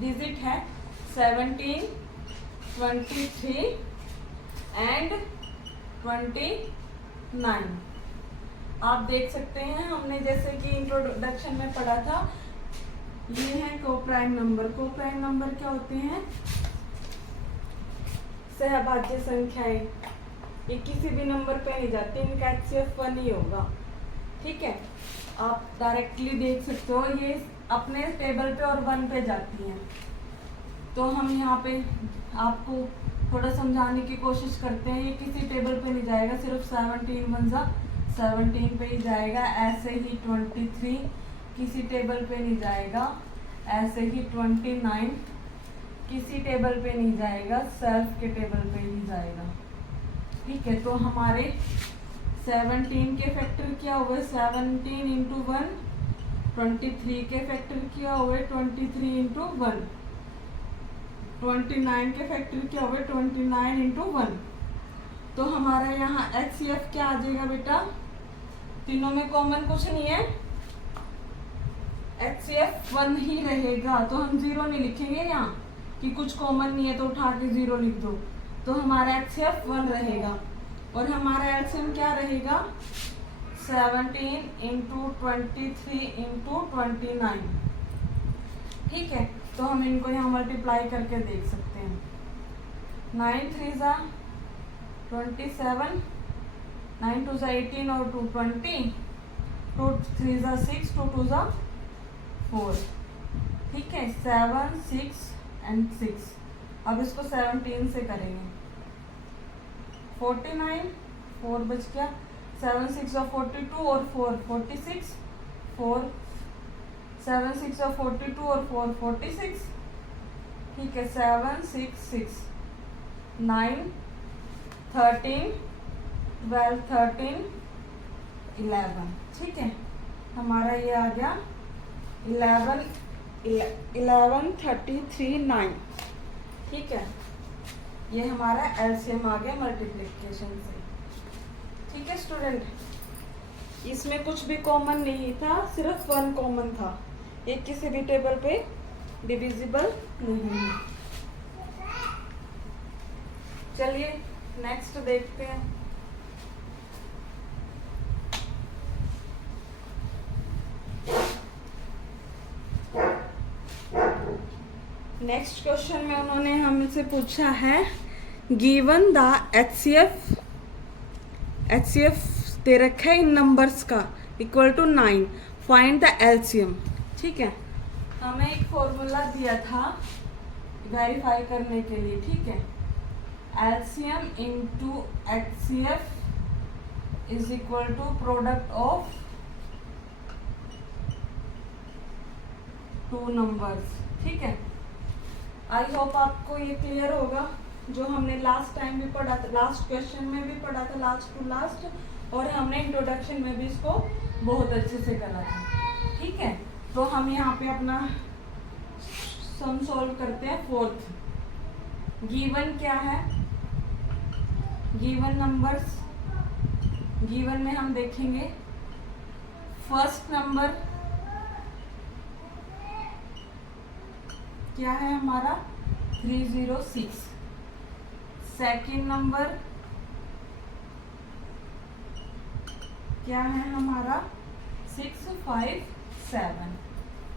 डिजिट है 17, 23 एंड 29। आप देख सकते हैं, हमने जैसे कि इंट्रोडक्शन में पढ़ा था, ये है कोप्राइम नंबर। कोप्राइम नंबर क्या होते हैं? सहभाज्य संख्याएं। ये किसी भी नंबर पे नहीं जाती, इनका एचसीएफ 1 ही होगा, ठीक है। आप डायरेक्टली देख सकते हो, ये अपने टेबल पे और 1 पे जाती हैं। तो हम यहाँ पे आपको थोड़ा समझाने की कोशिश करते हैं। ये किसी टेबल पे नहीं जाएगा, सिर्फ 17 1 जा 17 पे ही जाएगा। ऐसे ही 23 किसी टेबल पे नहीं जाएगा। ऐसे ही 29 किसी टेबल पे नहीं जाएगा, सेल्फ के टेबल पे ही जाएगा, ठीक है। तो हमारे 17 के फैक्टर क्या हुए? 17 इंटू 1। 23 के फैक्टर क्या हुए? 23 इंटू 1। 29 के फैक्टर क्या हुए? 29 इंटू 1। तो हमारा यहाँ एचसीएफ क्या आ जाएगा बेटा? तीनों में कॉमन कुछ नहीं है, एचसीएफ 1 ही रहेगा। तो हम 0 नहीं लिखेंगे यहाँ कि कुछ कॉमन नहीं है तो उठा के 0 लिख दो। तो हमारा एचसीएफ 1 रहेगा और हमारा एलसीएम क्या रहेगा? 17 इंटू 23 इंटू 29, ठीक है। तो हम इनको यहाँ मल्टीप्लाई करके देख सकते हैं। 9 3 जा 27, 9 2 जा 18 और 2 20, 2 3 जा 6, 2 2 जा 4, ठीक है। 7 6 एंड 6। अब इसको 17 से करेंगे। 49, 4 बच गया। 7 6 और 42 और 4 46, 4 7 6 और 42 और 4 46, ठीक है। 7 6 6 9 13 12 13 11, ठीक है। हमारा ये आ गया 11 33 9, ठीक है। ये हमारा एलसीएम आ गया मल्टीप्लिकेशन से, ठीक है स्टूडेंट। इसमें कुछ भी कॉमन नहीं था, सिर्फ 1 कॉमन था। ये किसी भी टेबल पे डिविजिबल नहीं है। चलिए नेक्स्ट देखते हैं। नेक्स्ट क्वेश्चन में उन्होंने हमसे पूछा है, गिवन द एचसीएफ दे रखा है इन नंबर्स का equal to 9, find the LCM, ठीक है। हमें एक फॉर्मूला दिया था वेरीफाई करने के लिए, ठीक है। LCM into HCF is equal to product of 2 numbers, ठीक है। आई होप आपको ये क्लियर होगा, जो हमने लास्ट टाइम भी पढ़ा था, लास्ट क्वेश्चन में भी पढ़ा था, लास्ट टू लास्ट, और हमने इंट्रोडक्शन में भी इसको बहुत अच्छे से करा था, ठीक है। तो हम यहाँ पे अपना सम सॉल्व करते हैं। 4th गिवन क्या है? गिवन नंबर्स, गिवन में हम देखेंगे फर्स्ट नंबर क्या है हमारा? 306। सेकंड नंबर क्या है हमारा? 657,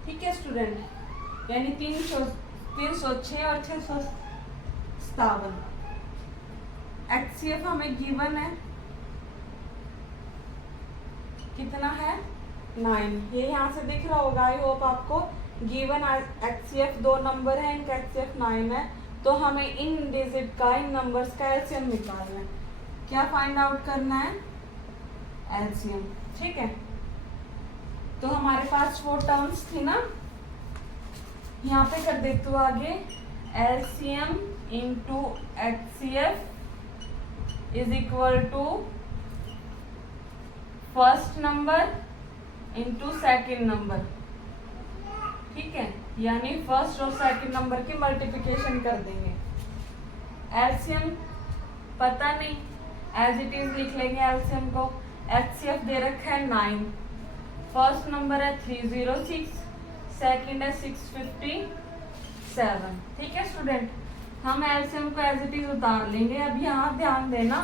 ठीक है स्टूडेंट। यानी 306 और 657। एचसीएफ हमें गिवन है, कितना है? 9। ये यहाँ से दिख रहा होगा, आई होप आपको गिवन HCF 2 नंबर है, इनका HCF 9 है, तो हमें इन डिजिट का, इन नंबर्स का एलसीएम निकालना है। क्या फाइंड आउट करना है? एलसीएम। ठीक है, तो हमारे पास 4 टर्म्स थी ना, यहाँ पे कर देती हूँ आगे, LCM into HCF is equal to first number into second number. ठीक है, यानी फर्स्ट और सेकंड नंबर की मल्टीप्लिकेशन कर देंगे। एलसीएम पता नहीं, एज इट इज लिख लेंगे एलसीएम को। HCF दे रखा है 9, फर्स्ट नंबर है 306, सेकंड है 657। ठीक है स्टूडेंट, हम एलसीएम को एज इट इज उतार लेंगे। अब यहाँ ध्यान देना,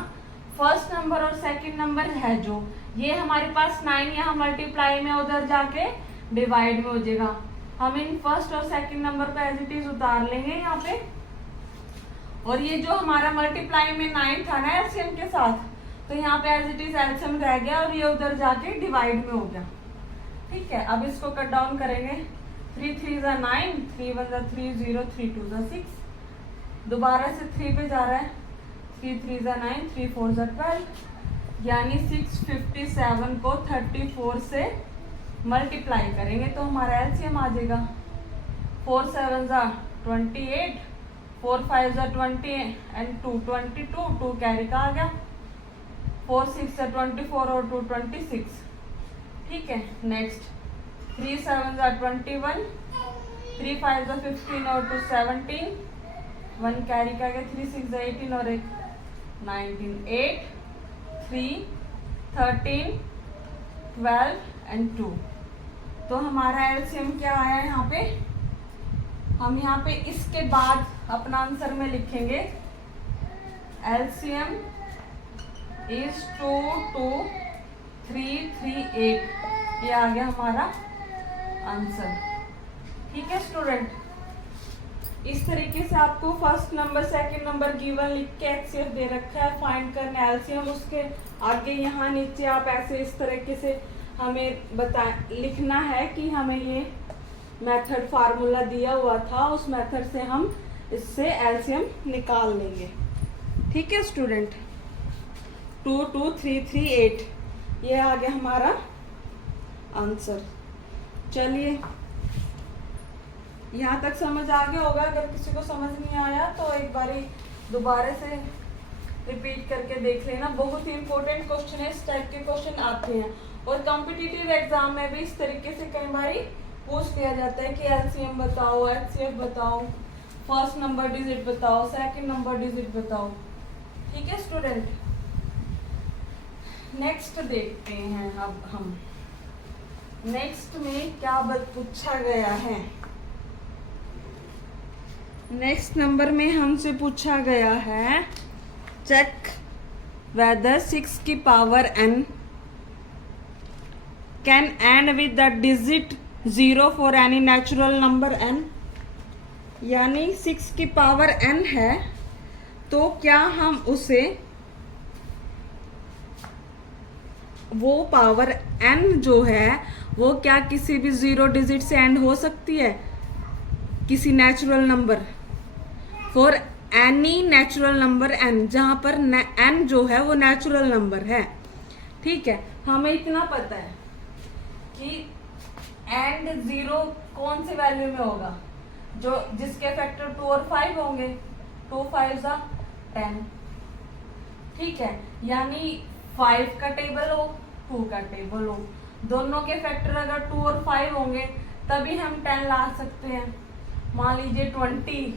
फर्स्ट नंबर और सेकंड नंबर है जो, ये हमारे पास 9 यहाँ मल्टीप्लाई में, उधर जाके डिवाइड में हो जाएगा। हम इन फर्स्ट और सेकंड नंबर को एज इट इज उतार लेंगे यहाँ पे, और ये जो हमारा मल्टीप्लाई में 9 था ना एलसीएम के साथ, तो यहाँ पे एज इट इज एलसीएम रह गया और ये उधर जाके डिवाइड में हो गया। ठीक है, अब इसको कट डाउन करेंगे। 3 3 = 9, 3 1 = 3 0, 3 2 = 6, दोबारा से 3 पे जा रहा है, 3 3 = 9, 3 4 = 12, यानी 657 को 34 से मल्टीप्लाई करेंगे तो हमारा एलसीएम आ जाएगा। 4 7 = 28, 4 5 = 20 एंड 2 22, 2 कैरी का आ गया, 4 6 = 24 और 2 26। ठीक है, नेक्स्ट 3 7 = 21, 3 5 = 15 और 2 17, 1 कैरी का आ गया, 3 6 = 18 और 1 19, 8 3 13 12 एंड 2। तो हमारा एलसीएम क्या आया यहाँ पे? हम यहाँ पे इसके बाद अपना आंसर में लिखेंगे एलसीएम इज 22338। ये आ गया हमारा आंसर। ठीक है स्टूडेंट, इस तरीके से आपको first number second number given लिख के HCF दे रखा है, फाइंड करना एलसीएम। उसके आगे यहाँ नीचे आप ऐसे इस तरीके से हमें लिखना है कि हमें ये मेथड फार्मूला दिया हुआ था, उस मेथड से हम इससे एलसीएम निकाल लेंगे। ठीक है स्टूडेंट, 22338 ये आ गया हमारा आंसर। चलिए, यहाँ तक समझ आ गया होगा। अगर किसी को समझ नहीं आया तो एक बारी दोबारा से रिपीट करके देख लेना। बहुत ही इंपॉर्टेंट क्वेश्चन है, इस टाइप के क्वेश्चन आते हैं और कॉम्पिटिटिव एग्जाम में भी इस तरीके से कई बारी पूछ लिया जाता है कि एलसीएम बताओ, HCF बताओ, फर्स्ट नंबर डिजिट बताओ, सेकंड नंबर डिजिट बताओ। ठीक है स्टूडेंट, नेक्स्ट देखते हैं। अब हम नेक्स्ट में क्या पूछा गया है। नेक्स्ट नंबर में हमसे पूछा गया है, चेक whether 6 की power n can end with the digit 0 for any natural number n। यानी 6 की पावर n है तो क्या हम उसे, वो पावर n जो है वो क्या किसी भी 0 डिजिट से एंड हो सकती है, किसी natural number, for any natural number n, जहां पर n जो है वो नेचुरल नंबर है। ठीक है, हमें इतना पता है कि एंड 0 कौन सी वैल्यू में होगा, जो जिसके फैक्टर 2 और 5 होंगे, 2 5 = 10। ठीक है, यानी 5 का टेबल हो, 2 का टेबल हो, दोनों के फैक्टर अगर 2 और 5 होंगे तभी हम 10 ला सकते हैं। मान लीजिए 20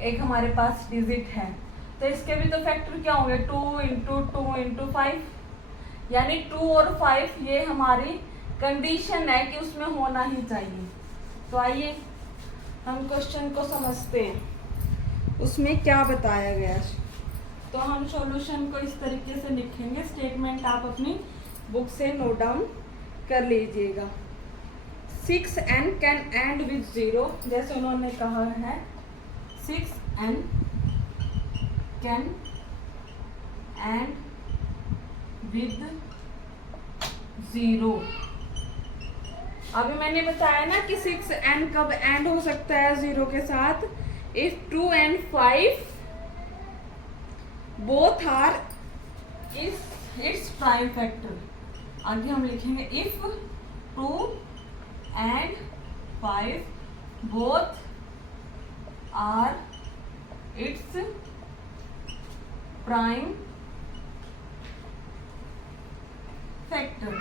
एक हमारे पास डिजिट है, तो इसके भी तो फैक्टर क्या होंगे, 2 × 2 × 5, यानी 2 और 5 ये हमारी कंडीशन है कि उसमें होना ही चाहिए। तो आइए हम क्वेश्चन को समझते हैं, उसमें क्या बताया गया। तो हम सॉल्यूशन को इस तरीके से लिखेंगे, स्टेटमेंट आप अपनी बुक से नोट डाउन कर लीजिएगा। 6n कैन एंड विद 0, जैसे उन्होंने कहा है 6n कैन एंड विद 0। अभी मैंने बताया ना कि 6 एंड कब एंड हो सकता है 0 के साथ, if 2 and 5 both are its prime factor. आगे हम लिखेंगे if 2 and 5 both are its prime factor.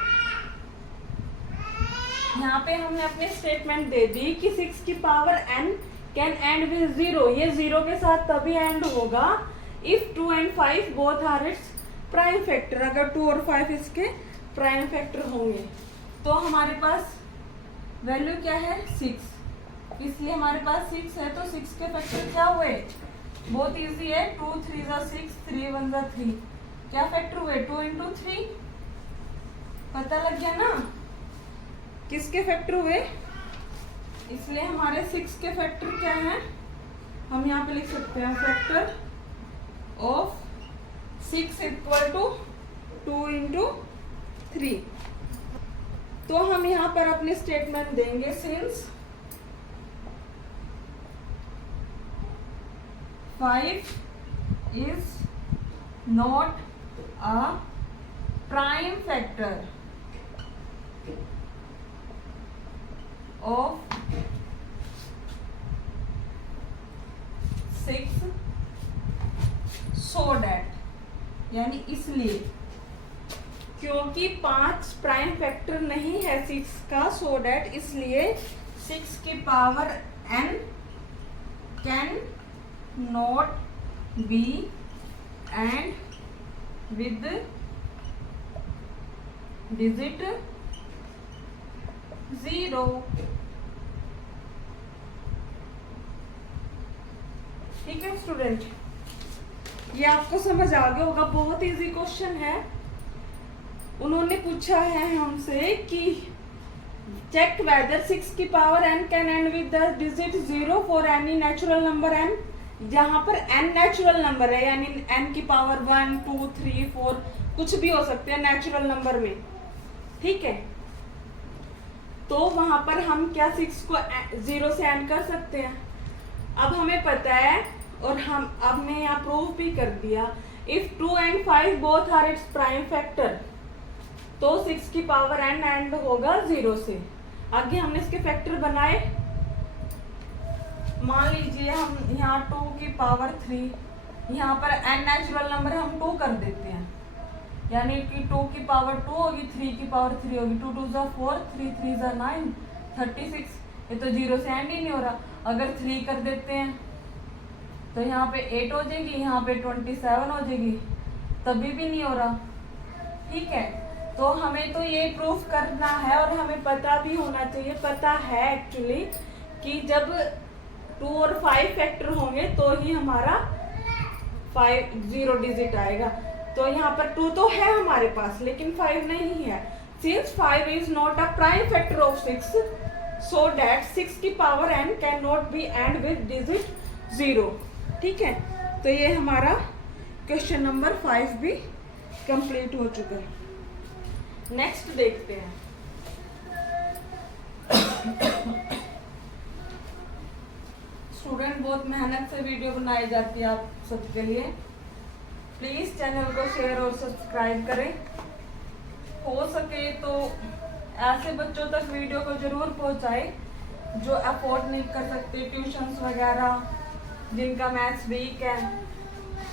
यहाँ पे हमने अपनी स्टेटमेंट दे दी कि 6 की power n can end with 0, ये 0 के साथ तभी एंड होगा if 2 and 5 both are its prime factor. अगर 2 और 5 इसके प्राइम फैक्टर होंगे तो हमारे पास वैल्यू क्या है 6, इसलिए हमारे पास 6 है तो 6 के फैक्टर क्या हुए, बहुत इजी है, 2 3 जा 6, 3 1 जा 3, क्या फैक्टर हुए 2 into 3, पता लग गया ना किसके फैक्टर हुए। इसलिए हमारे 6 के फैक्टर क्या है, हम यहाँ पे लिख सकते हैं factor of 6 equal to 2 into 3। तो हम यहाँ पर अपनी स्टेटमेंट देंगे since 5 is not a prime factor of 6 so that, यानी इसलिए क्योंकि 5 प्राइम फैक्टर नहीं है 6 का, सो डैट इसलिए 6 की power n can not be and with digit 0। ठीक है स्टूडेंट, ये आपको समझ आ गया होगा, बहुत इजी क्वेश्चन है। उन्होंने पूछा है हमसे कि चेक वेदर 6 की power n can end with the digit 0 for any natural number n, जहां पर n नेचुरल नंबर है, यानी n की पावर 1 2 3 4 कुछ भी हो सकते हैं नेचुरल नंबर में, ठीक है। तो वहां पर हम क्या 6 को 0 से एंड कर सकते हैं। अब हमें पता है और हमने यहाँ प्रूव भी कर दिया, if 2 and 5 both are its prime factor, तो 6 की पावर n एंड होगा 0 से। आगे हमने इसके फैक्टर बनाए, मान लीजिए हम यहाँ 2 की पावर 3, यहाँ पर n नेचुरल नंबर हम 2 कर देते हैं, यानी कि 2 की पावर 2 होगी, 3 की पावर 3 होगी, 2 2 जा 4, 3 3 जा 9, 36। ये तो 0 से एंड ही नहीं हो रहा। अगर 3 कर देते हैं तो यहाँ पे 8 हो जाएगी, यहाँ पे 27 हो जाएगी, तभी भी नहीं हो रहा, ठीक है। तो हमें तो ये प्रूफ करना है और हमें पता भी होना चाहिए, पता है एक्चुअली कि जब 2 और 5 फैक्टर होंगे तो ही हमारा 0 डिजिट आएगा। तो यहाँ पर 2 तो है हमारे पास लेकिन 5 नहीं है। Since 5 is not a prime factor of 6, so that 6 की power n can not be and with digit 0, ठीक है। तो ये हमारा क्वेश्चन नंबर 5 भी कंप्लीट हो चुका है। नेक्स्ट देखते हैं। स्टूडेंट बहुत मेहनत से वीडियो बनाई जाती है आप सबके लिए, प्लीज चैनल को शेयर और सब्सक्राइब करें। हो सके तो ऐसे बच्चों तक वीडियो को जरूर पहुंचाए जो अफोर्ड नहीं कर सकते, ट्यूशंस वगैरह, जिनका मैथ्स वीक है।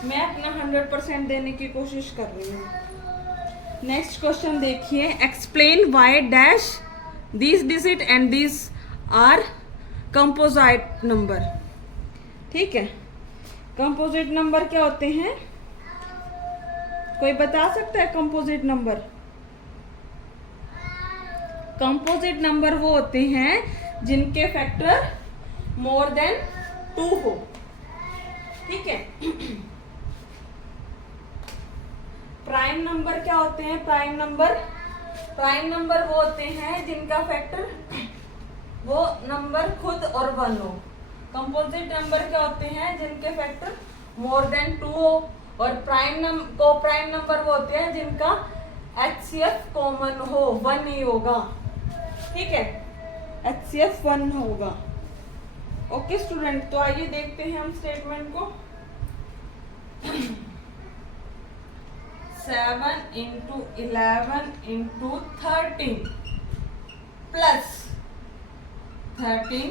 मैं अपना 100% देने की कोशिश कर रही हूँ। नेक्स्ट क्वेश्चन देखिए, explain why dash this digit and this are composite number, ठीक है। कंपोजिट नंबर क्या होते हैं, कोई बता सकता है कंपोजिट नंबर? कंपोजिट नंबर वो होते हैं जिनके फैक्टर मोर देन 2 हो, ठीक है। प्राइम नंबर क्या होते हैं? प्राइम नंबर वो होते हैं जिनका फैक्टर वो नंबर खुद और 1 हो। कंपोजिट नंबर क्या होते हैं जिनके फैक्टर मोर देन 2 हो। और प्राइम नंबर वो होते हैं जिनका HCF कॉमन हो, 1 ही होगा, ठीक है। HCF 1 होगा। ओके स्टूडेंट, तो आइए देखते हैं हम स्टेटमेंट को। 7 into 11 into 13 plus 13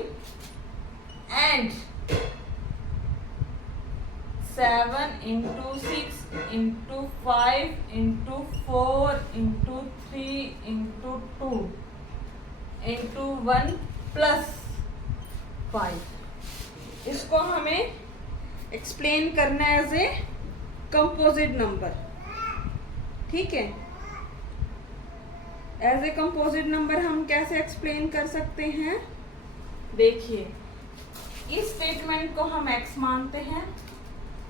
and 7 into 6 into 5 into 4 into 3 into 2 into 1 plus 5। इसको हमें एक्सप्लेन करना है एज ए कंपोजिट नंबर। ठीक है, एज ए कंपोजिट नंबर हम कैसे एक्सप्लेन कर सकते हैं? देखिए, इस स्टेटमेंट को हम x मानते हैं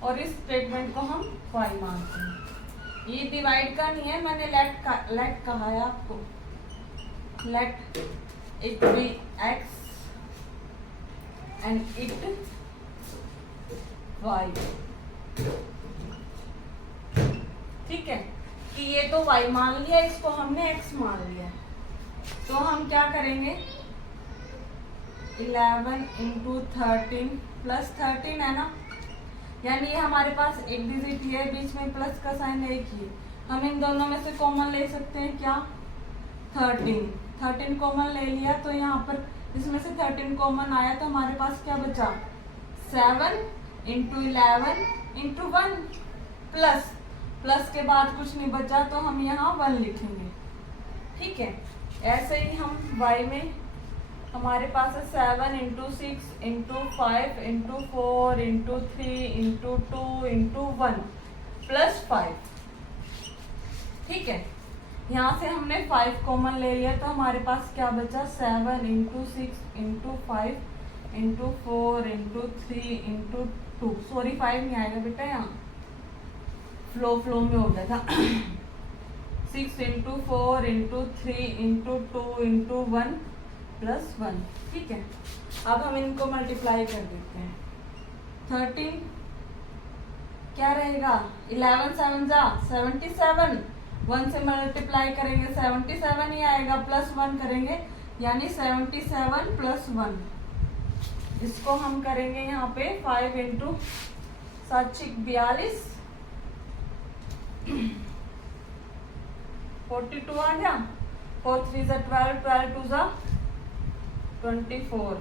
और इस स्टेटमेंट को हम y मानते हैं। ये डिवाइड का नहीं है, मैंने लेट कहा है आपको। Let it be x and it y। ठीक है, कि ये तो y मान लिया, इसको हमने x मान लिया। तो हम क्या करेंगे, 11 इंटू 13 प्लस 13 है ना, यानी ये हमारे पास एक डिजिट ही है, बीच में प्लस का साइन एक ही। हम इन दोनों में से कॉमन ले सकते हैं क्या? 13 कॉमन ले लिया, तो यहाँ पर इसमें से 13 कॉमन आया, तो हमारे पास क्या बचा? 7 इंटू 11 इंटू 1 प्लस के बाद कुछ नहीं बचा, तो हम यहाँ 1 लिखेंगे। ठीक है, ऐसे ही हम y में हमारे पास है 7 into 6 into 5 into 4 into 3 into 2 into 1 plus 5। ठीक है, यहाँ से हमने 5 कॉमन ले लिया, तो हमारे पास क्या बचा? 7 into 6 into 5 into 4 into 3 into 2। Sorry 5 नहीं आएगा बेटा, यहाँ फ्लो में हो गया था। 6 into 4 into 3 into 2 into 1 plus 1। ठीक है, अब हम इनको मल्टीप्लाई कर देते हैं। 13 क्या रहेगा? 11 7 जा 77, 1 से मल्टीप्लाई करेंगे 77 ही आएगा, प्लस 1 करेंगे यानी 77 प्लस 1। इसको हम करेंगे यहाँ पे 5 इंटू 7 42 42 आ गया। 4 3 जा 12, 12 2 जा 24,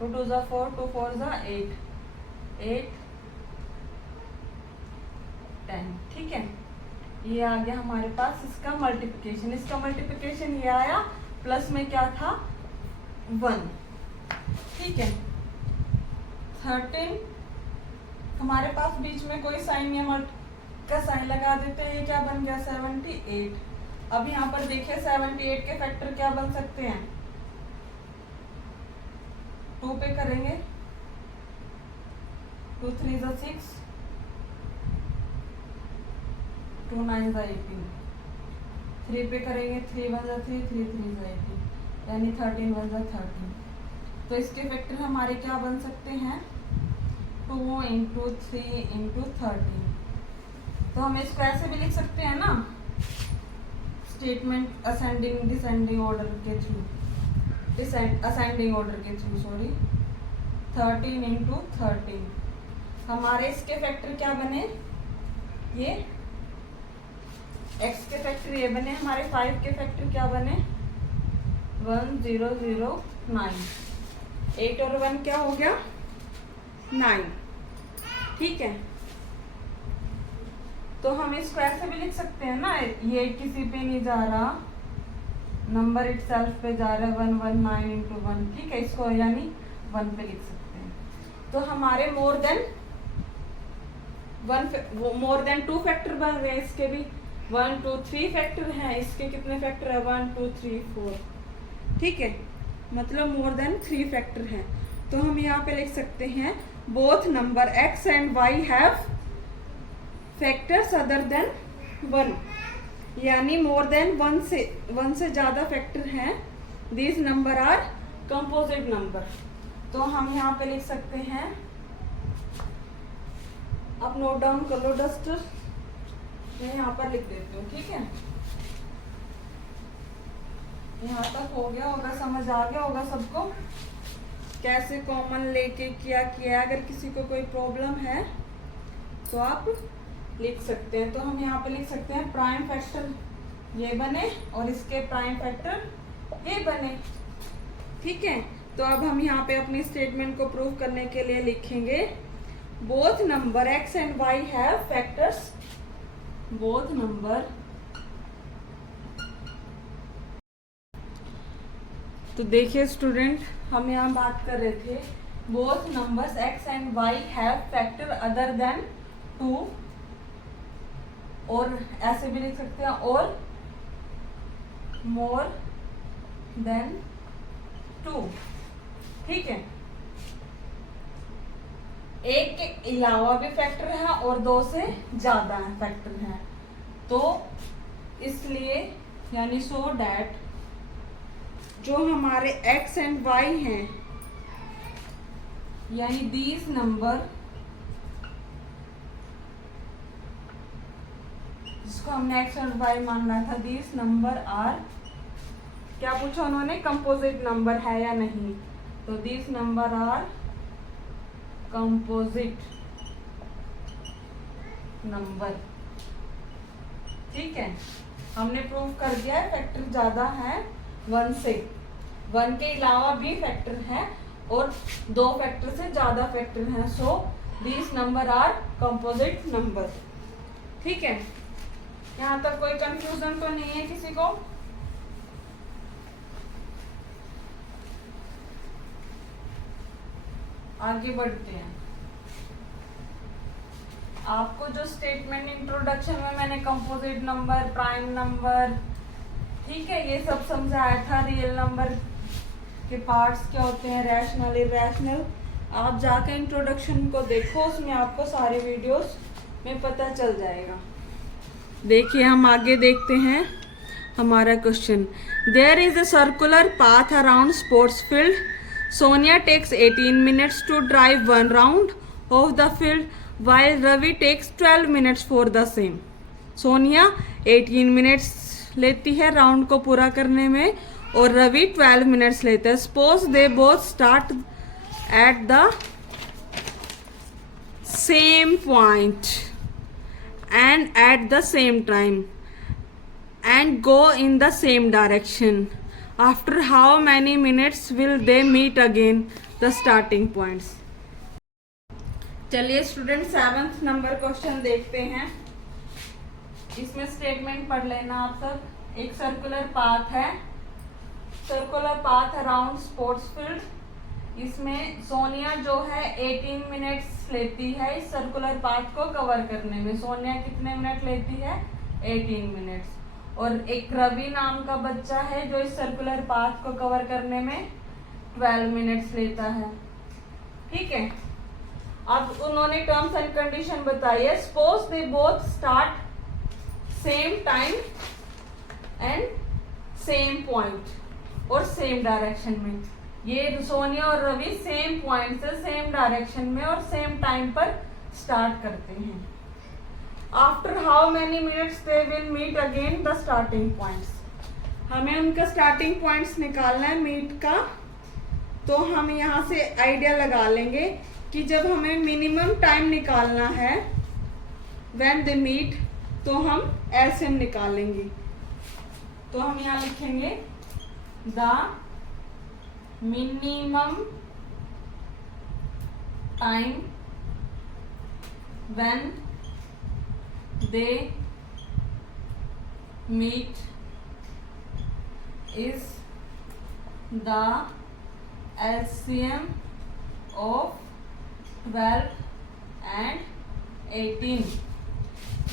2 2 जा 4, 2 4 जा 8, 8 10। ठीक है, ये आ गया हमारे पास इसका मल्टीप्लिकेशन। इसका मल्टीप्लिकेशन ये आया, प्लस में क्या था? 1। ठीक है, 13 हमारे पास बीच में कोई साइन या मल्ट का साइन लगा देते हैं, ये क्या बन गया? 78। अब यहाँ पर देखिए 78 के फैक्टर क्या बन सकते हैं? 2 पे करेंगे 2 3 जा 6, 2 9 जा 18, 3 पे करेंगे 3 1 जा 3, 3 3 जा 18, यानी 13 1 जा 13। तो इसके फैक्टर हमारे क्या बन सकते हैं? 2 इंटू 3 इंटू 13। तो हम इसको ऐसे भी लिख सकते हैं ना, स्टेटमेंट असेंडिंग डिसेंडिंग ऑर्डर के थ्रू, असेंडिंग ऑर्डर के थ्रू सॉरी। 13 इंटू 13 हमारे इसके फैक्टर क्या बने? ये x के फैक्टर ये बने, हमारे 5 के फैक्टर क्या बने? 1009। 8 और 1 क्या हो गया? 9। ठीक है, तो हम इसको ऐसे भी लिख सकते हैं ना, ये किसी पे नहीं जा रहा, नंबर इटसेल्फ पे जा रहा है, 119 इंटू 1। ठीक है, इसको यानी 1 पे लिख सकते हैं। तो हमारे मोर देन 2 फैक्टर बन रहे हैं, इसके भी 1 2 3 फैक्टर हैं। इसके कितने फैक्टर है? 1 2 3 4। ठीक है, मतलब मोर देन 3 फैक्टर हैं। तो हम यहाँ पे लिख सकते हैं बोथ नंबर x एंड y have factors other than 1, यानी मोर देन 1 से ज़्यादा फैक्टर हैं। These number are composite number. तो हम यहाँ पे लिख सकते हैं, आप नोट डाउन कर लो डस्टर, मैं यहाँ पर लिख देती हूँ। ठीक है, यहाँ तक हो गया होगा, समझ आ गया होगा सबको कैसे कॉमन लेके क्या किया। अगर किसी को कोई प्रॉब्लम है तो आप लिख सकते हैं। तो हम यहाँ पे लिख सकते हैं प्राइम फैक्टर ये बने और इसके प्राइम फैक्टर ये बने। ठीक है, तो अब हम यहाँ पे अपनी स्टेटमेंट को प्रूव करने के लिए लिखेंगे बोथ नंबर x एंड y have factors, both number. तो देखिए स्टूडेंट, हम यहाँ बात कर रहे थे बोथ नंबर्स x एंड y have factor other than 2, और ऐसे भी लिख सकते हैं और मोर देन 2। ठीक है, एक के अलावा भी फैक्टर है और 2 से ज्यादा फैक्टर है। तो इसलिए यानी सो डैट जो हमारे x एंड y हैं, यानी दीज नंबर, जिसको हमने x और y मानना था, दीज नंबर आर, क्या पूछा उन्होंने, कंपोजिट नंबर है या नहीं। तो these number are composite number. ठीक है, हमने प्रूव कर दिया है फैक्टर ज्यादा है 1 से, 1 के अलावा भी फैक्टर है और 2 फैक्टर से ज्यादा फैक्टर हैं। So these number are composite number. ठीक है, यहाँ तक कोई कंफ्यूजन तो नहीं है किसी को। आगे बढ़ते हैं। आपको जो स्टेटमेंट इंट्रोडक्शन में मैंने कंपोजिट नंबर, प्राइम नंबर, ठीक है, ये सब समझाया था, रियल नंबर के पार्ट्स क्या होते हैं, रैशनल, इरैशनल, आप जाकर इंट्रोडक्शन को देखो, उसमें आपको सारे वीडियोस में पता चल जाएगा। देखिए हम आगे देखते हैं हमारा question. There is a circular path around sports field. Sonia takes 18 minutes to drive 1 round of the field while Ravi takes 12 minutes for the same. Sonia 18 minutes लेती है राउंड को पूरा करने में और रवि 12 मिनट्स लेता है। Suppose they both start at the same point and at the same time and go in the same direction. After how many minutes will they meet again the starting points? चलिए student 7th number question देखते हैं। इसमें statement पढ़ लेना आप सब। एक circular path है, circular path around sports field. इसमें सोनिया जो है 18 मिनट्स लेती है इस सर्कुलर पाथ को कवर करने में। सोनिया कितने मिनट लेती है, 18 मिनट्स। और एक रवि नाम का बच्चा है जो इस सर्कुलर पाथ को कवर करने में 12 मिनट्स लेता है। ठीक है, अब उन्होंने टर्म्स एंड कंडीशन बताई है। Suppose they both start same time and same point और सेम डायरेक्शन में। ये सोनिया और रवि सेम पॉइंट से सेम डायरेक्शन में और सेम टाइम पर स्टार्ट करते हैं। After how many minutes they will meet again the starting points. हमें उनका स्टार्टिंग पॉइंट्स निकालना है मीट का। तो हम यहाँ से आइडिया लगा लेंगे कि जब हमें मिनिमम टाइम निकालना है व्हेन दे मीट, तो हम एलसीएम निकालेंगे। तो हम यहाँ लिखेंगे the minimum time when they meet is the LCM of 12 and 18।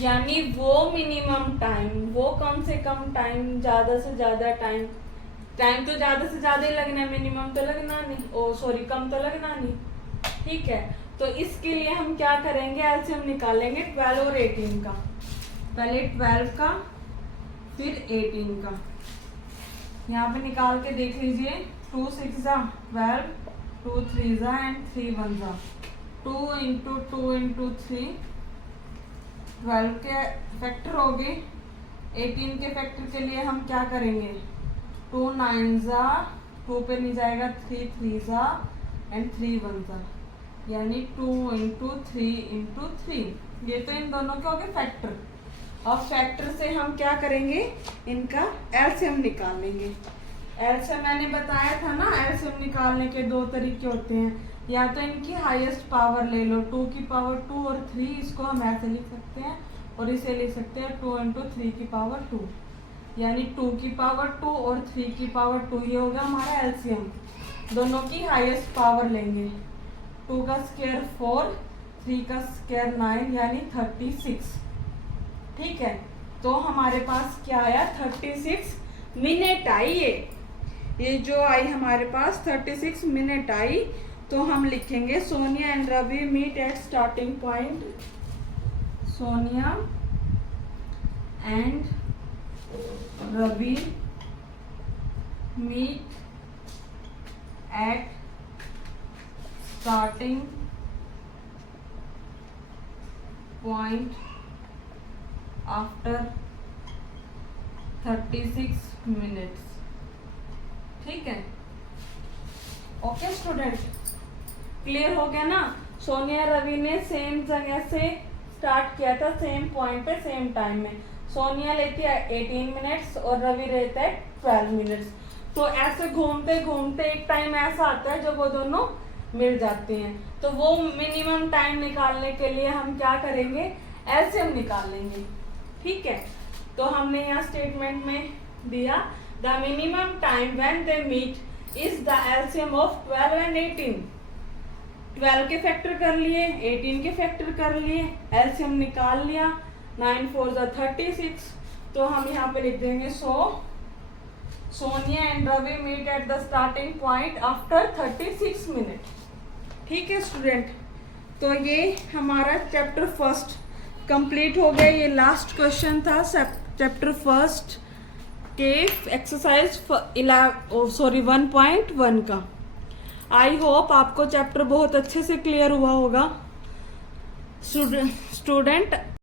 यानी वो मिनिमम टाइम, वो कम से कम टाइम, ज्यादा से ज्यादा टाइम, टाइम तो ज्यादा से ज्यादा ही लगना है, मिनिमम तो लगना नहीं, ओ सॉरी कम तो लगना नहीं। ठीक है, तो इसके लिए हम क्या करेंगे, एलसीएम निकालेंगे 12 और 18 का। पहले 12 का फिर 18 का। यहाँ पे निकाल के देख लीजिए, 2 6 12, 2 3 एंड 3 1 2 इंटू 2 इंटू 3 12 के फैक्टर हो गए। 18 के फैक्टर के लिए हम क्या करेंगे, 2 9 जा, 2 पे नहीं जाएगा, 3 3 जा एंड 3 1 जा, यानी 2 इंटू 3 इंटू 3। ये तो इन दोनों के हो गए फैक्टर। अब फैक्टर से हम क्या करेंगे, इनका एलसीएम निकाल लेंगे। एलसीएम मैंने बताया था ना, एलसीएम निकालने के दो तरीके होते हैं, या तो इनकी हाईएस्ट पावर ले लो, 2 की पावर 2 और 3, इसको हम ऐसे लिख सकते हैं, और इसे लिख सकते हैं 2 इंटू 3 की पावर 2, यानी 2 की पावर 2 और 3 की पावर 2, ये होगा हमारा एलसीएम। दोनों की हाईएस्ट पावर लेंगे, 2 का स्क्वायर 4, 3 का स्क्वायर 9, यानी 36। ठीक है, तो हमारे पास क्या आया, 36 मिनट आई। ये जो आई हमारे पास 36 मिनट आई। तो हम लिखेंगे Sonia and Ravi meet at starting point, Sonia and Ravi meet at starting point after 36 minutes. ठीक है, ओके स्टूडेंट, क्लियर हो गया ना। सोनिया रवि ने सेम जगह से स्टार्ट किया था, सेम पॉइंट पे सेम टाइम में। सोनिया लेती है 18 मिनट्स और रवि रहता है 12 मिनट्स। तो ऐसे घूमते घूमते एक टाइम ऐसा आता है जब वो दोनों मिल जाते हैं। तो वो मिनिमम टाइम निकालने के लिए हम क्या करेंगे, एलसीएम निकाल लेंगे। ठीक है, तो हमने यहाँ स्टेटमेंट में दिया the minimum time when they meet is the LCM of 12 and 18। 12 के फैक्टर कर लिए, 18 के फैक्टर कर लिए, एलसीएम निकाल लिया, 9 4 जा 36। तो हम यहाँ पे लिख देंगे Sonia and Ravi meet at the starting point after 36 minute. ठीक है स्टूडेंट, तो ये हमारा चैप्टर फर्स्ट कंप्लीट हो गया। ये लास्ट क्वेश्चन था चैप्टर फर्स्ट के एक्सरसाइज 1.1 का। आई होप आपको चैप्टर बहुत अच्छे से क्लियर हुआ होगा स्टूडेंट।